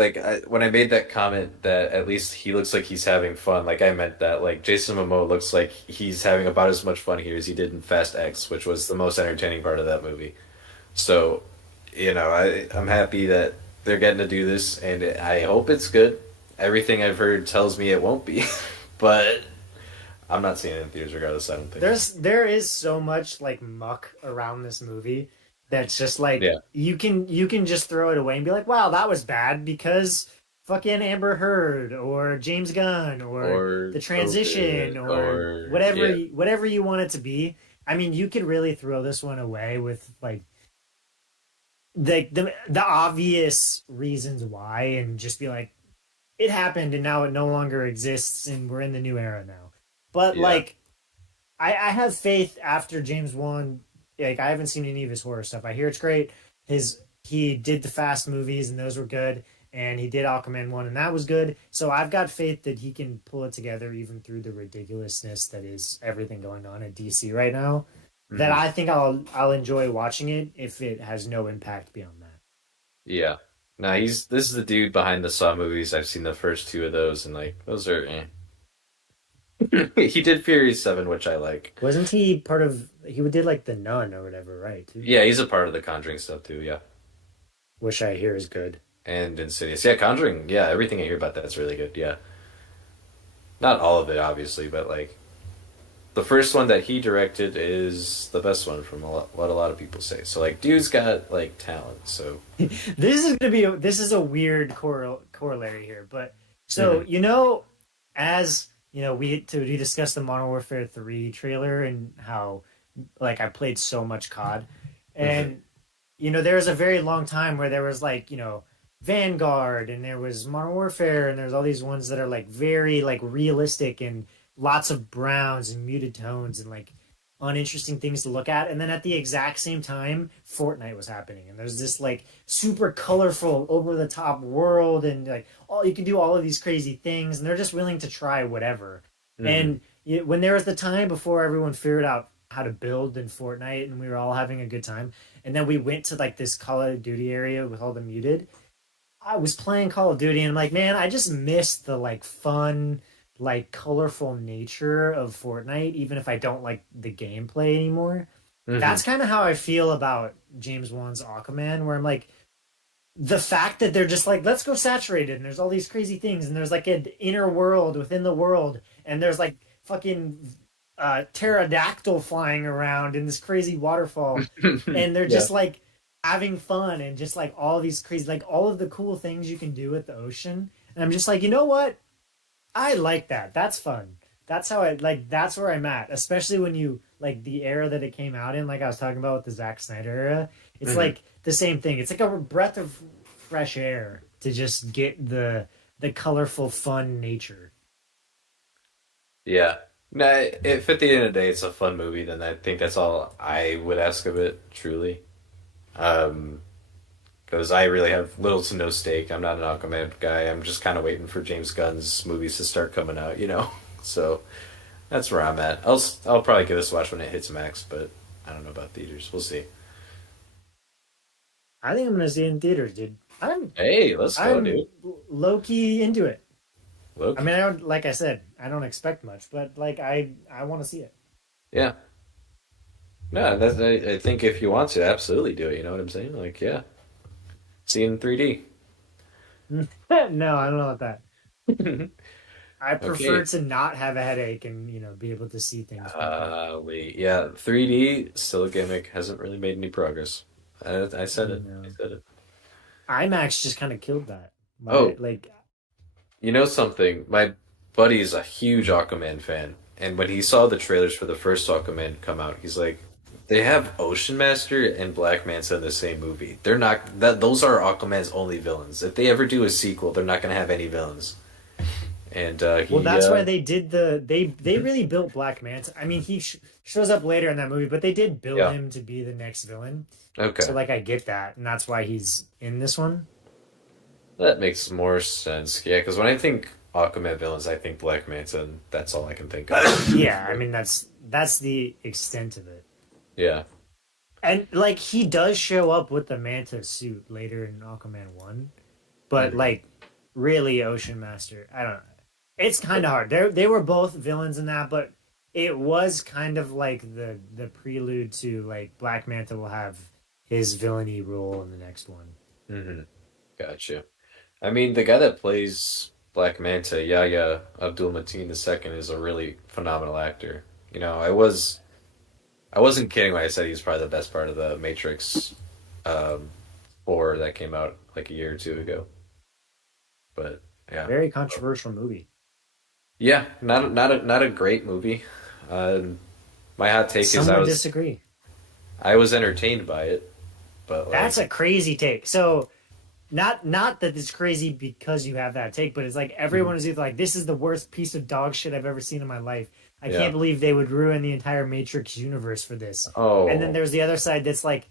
when I made that comment that at least he looks like he's having fun. Like I meant that like Jason Momoa looks like he's having about as much fun here as he did in Fast X, which was the most entertaining part of that movie. So, I'm happy that they're getting to do this, and I hope it's good. Everything I've heard tells me it won't be, but I'm not seeing it in theaters regardless. I don't think there is so much like muck around this movie that's just like you can just throw it away and be like, wow, that was bad because fucking Amber Heard or James Gunn or the transition or whatever you want it to be. I mean, you could really throw this one away with like the obvious reasons why, and just be like, it happened and now it no longer exists and we're in the new era now. But like, I have faith after James Wan. Like, I haven't seen any of his horror stuff. I hear it's great. He did the Fast movies and those were good, and he did Aquaman 1 and that was good. So I've got faith that he can pull it together even through the ridiculousness that is everything going on at DC right now. That I think I'll enjoy watching it if it has no impact beyond that. Yeah. No, this is the dude behind the Saw movies. I've seen the first two of those, and like those are He did Fury 7, which I like. Wasn't he part of... He did, like, The Nun or whatever, right? Too? Yeah, he's a part of the Conjuring stuff, too, yeah. Which I hear is good. And Insidious. Yeah, Conjuring, yeah, everything I hear about that's really good, yeah. Not all of it, obviously, but, like... The first one that he directed is the best one from what a lot of people say. So, like, dude's got, like, talent, so... This is a weird corollary here, but... So, as... we discussed the Modern Warfare 3 trailer and how, like, I played so much COD. And, there was a very long time where there was, like, Vanguard, and there was Modern Warfare, and there's all these ones that are, like, very, like, realistic and lots of browns and muted tones and, like, uninteresting things to look at. And then at the exact same time, Fortnite was happening. And there's this, like, super colorful, over-the-top world, and, like, you can do all of these crazy things, and they're just willing to try whatever. And when there was the time before everyone figured out how to build in Fortnite, and we were all having a good time, and then we went to, like, this Call of Duty area with all the muted, I was playing Call of Duty, and I'm like, man, I just missed the, like, fun, like, colorful nature of Fortnite, even if I don't like the gameplay anymore. That's kind of how I feel about James Wan's Aquaman, where I'm like, the fact that they're just like, let's go saturated, and there's all these crazy things, and there's like an inner world within the world, and there's like fucking pterodactyl flying around in this crazy waterfall, and they're just like having fun, and just like all these crazy, like all of the cool things you can do at the ocean. And I'm just like, you know what? I like that. That's fun. That's how that's where I'm at. Especially when you like the era that it came out in, like I was talking about with the Zack Snyder era, it's Mhm. like the same thing. It's like a breath of fresh air to just get the colorful, fun nature. Yeah. No, if at the end of the day it's a fun movie, then I think that's all I would ask of it, truly. Because I really have little to no stake. I'm not an Aquaman guy. I'm just kind of waiting for James Gunn's movies to start coming out, you know? So that's where I'm at. I'll probably give this a watch when it hits Max, but I don't know about theaters. We'll see. I think I'm gonna see it in theaters, dude. Hey, let's go, I'm dude. low key into it. Look. I mean, I don't, like I said, I don't expect much, but like I want to see it. Yeah. No, I think if you want to, absolutely do it. You know what I'm saying? Like, yeah. See it in 3D. No, I don't know about that. I prefer Okay. to not have a headache and be able to see things. Yeah, 3D still a gimmick. Hasn't really made any progress. I said it. No. I said it. IMAX just kind of killed that. Oh. Like You know something? My buddy is a huge Aquaman fan, and when he saw the trailers for the first Aquaman come out, he's like, "They have Ocean Master and Black Manta in the same movie. They're not that. Those are Aquaman's only villains. If they ever do a sequel, they're not going to have any villains." And well, that's why they did they really built Black Manta. I mean, he shows up later in that movie, but they did build him to be the next villain. Okay. So like I get that, and that's why he's in this one. That makes more sense. Yeah, because when I think Aquaman villains, I think Black Manta, and that's all I can think of. Yeah, I mean that's the extent of it. Yeah. And like he does show up with the Manta suit later in Aquaman 1, but like really Ocean Master, I don't know. It's kind of hard. They were both villains in that, but it was kind of like the prelude to like Black Manta will have his villainy role in the next one. Mm-hmm. Gotcha. I mean, the guy that plays Black Manta, Yahya Abdul-Mateen II, is a really phenomenal actor. You know, I wasn't kidding when I said he's probably the best part of the Matrix 4 that came out like a year or two ago. But yeah, Very controversial movie. yeah, not a great movie. My hot take Some is would disagree. I was entertained by it, but like, That's a crazy take. So, not that it's crazy because you have that take, but it's like everyone is either like, "This is the worst piece of dog shit I've ever seen in my life. I Yeah. can't believe they would ruin the entire Matrix universe for this." Oh. And then there's the other side that's like,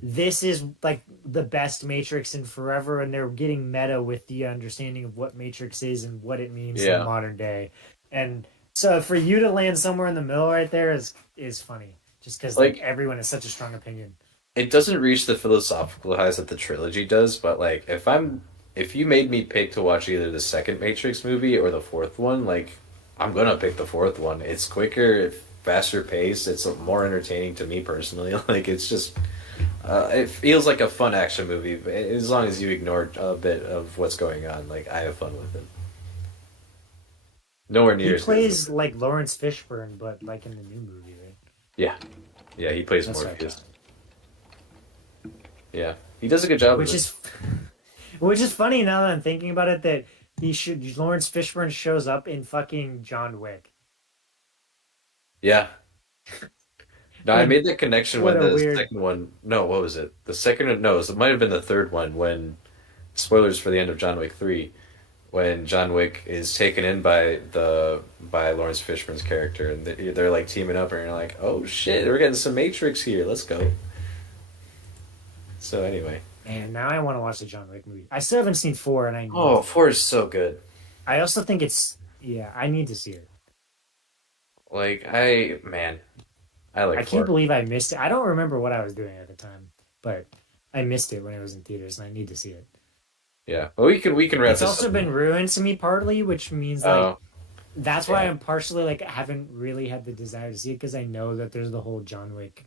"This is like the best Matrix in forever," and they're getting meta with the understanding of what Matrix is and what it means in modern day. And so, for you to land somewhere in the middle right there is funny, just because like everyone has such a strong opinion. it doesn't reach the philosophical highs that the trilogy does, but like if you made me pick to watch either the second Matrix movie or the fourth one, like I'm gonna pick the fourth one. It's quicker, faster paced, it's more entertaining to me personally. Like it's just it feels like a fun action movie, as long as you ignore a bit of what's going on. Like I have fun with it. Nowhere near He as good as plays like Lawrence Fishburne, but like in the new movie, right? yeah, he plays That's Morpheus. Yeah, he does a good job. Which is funny now that I'm thinking about it, that Lawrence Fishburne shows up in fucking John Wick. Yeah. No, I made that connection when What a the weird- second one. No, what was it? The second? No, it might have been the third one. When spoilers for the end of John Wick 3, when John Wick is taken in by Lawrence Fishburne's character, and they're like teaming up, and you're like, oh shit, we're getting some Matrix here. Let's go. So anyway, And now I want to watch the John Wick movie. I still haven't seen 4, and I oh, 4 is so good. I also think I need to see it. Like I like. I 4. can't believe I missed it. I don't remember what I was doing at the time, but I missed it when it was in theaters, and I need to see it. Yeah, well, we can wrap It's this also up. been ruined to me partly, which means like Oh. that's why Yeah. I'm partially like haven't really had the desire to see it, because I know that there's the whole John Wick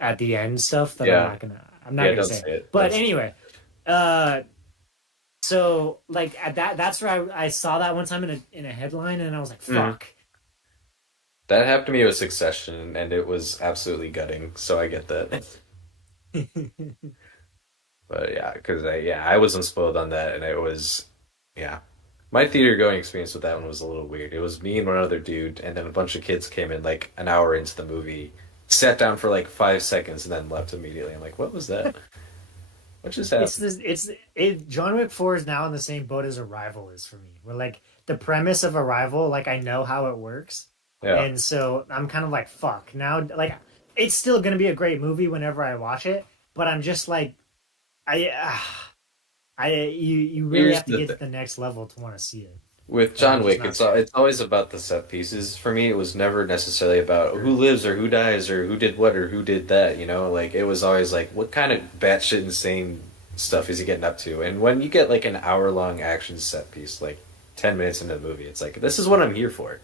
at the end stuff that Yeah. I'm not gonna don't say. say it. But That's- anyway, so like at that's where I saw that one time in a headline, and I was like, fuck. That happened to me with Succession, and it was absolutely gutting. So I get that. But yeah, because I wasn't spoiled on that, and it was, yeah, My theater going experience with that one was a little weird. It was me and one other dude, and then a bunch of kids came in like an hour into the movie, sat down for like 5 seconds, and then left immediately. I'm like, what was that? What just happened? John Wick 4 is now in the same boat as Arrival is for me. Where like the premise of Arrival, like I know how it works. Yeah. And so I'm kind of like, fuck. Now, like, it's still going to be a great movie whenever I watch it, but I'm just like, you really Here's have to the get to thing. the next level to want to see it. With John Wick, it's always about the set pieces. For me, it was never necessarily about who lives or who dies or who did what or who did that. You know, like it was always like, what kind of batshit insane stuff is he getting up to? And when you get like an hour-long action set piece, like 10 minutes into the movie, it's like, this is what I'm here for.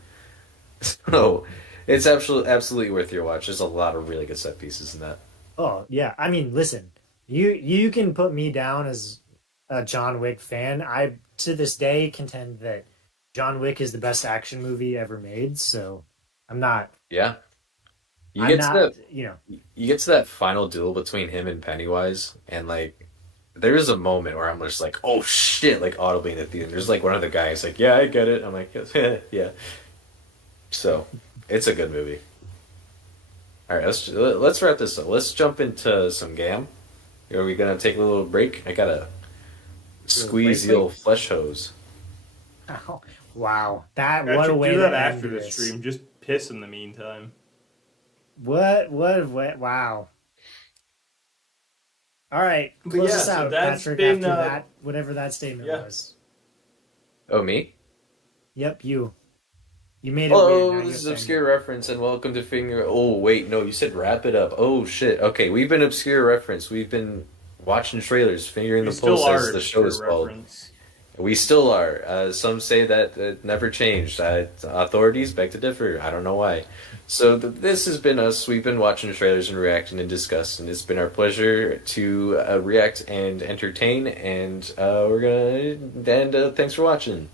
So it's absolutely worth your watch. There's a lot of really good set pieces in that. Oh, yeah. I mean, listen, you can put me down as a John Wick fan. I, to this day, contend that John Wick is the best action movie ever made, so I'm not... Yeah. You I'm get not, to that, you know... You get to that final duel between him and Pennywise, and like, there is a moment where I'm just like, oh shit, like audibly in the theater. There's like one of the guys like, yeah, I get it. I'm like, yeah. So, it's a good movie. All right, let's wrap this up. Let's jump into some GAM. Are we gonna take a little break? I gotta squeeze the old flesh hose. Oh, wow. That, I what a should way do to that end after the this. stream. Just piss in the meantime. What, wow. All right, But close yeah, us so out, that's Patrick, been, after that, whatever that statement was. Oh, me? Yep, you. You made it Hello, weird. Now this is you Obscure Reference, and welcome to Finger... Oh, wait, no, you said wrap it up. Oh, shit. Okay, we've been Obscure Reference. We've been watching trailers, fingering We the still pulse, are as the show is Obscure called. Reference. We still are. Some say that it never changed. Authorities beg to differ. I don't know why. So this has been us. We've been watching trailers and reacting and discussing. It's been our pleasure to react and entertain, and we're gonna end. Thanks for watching.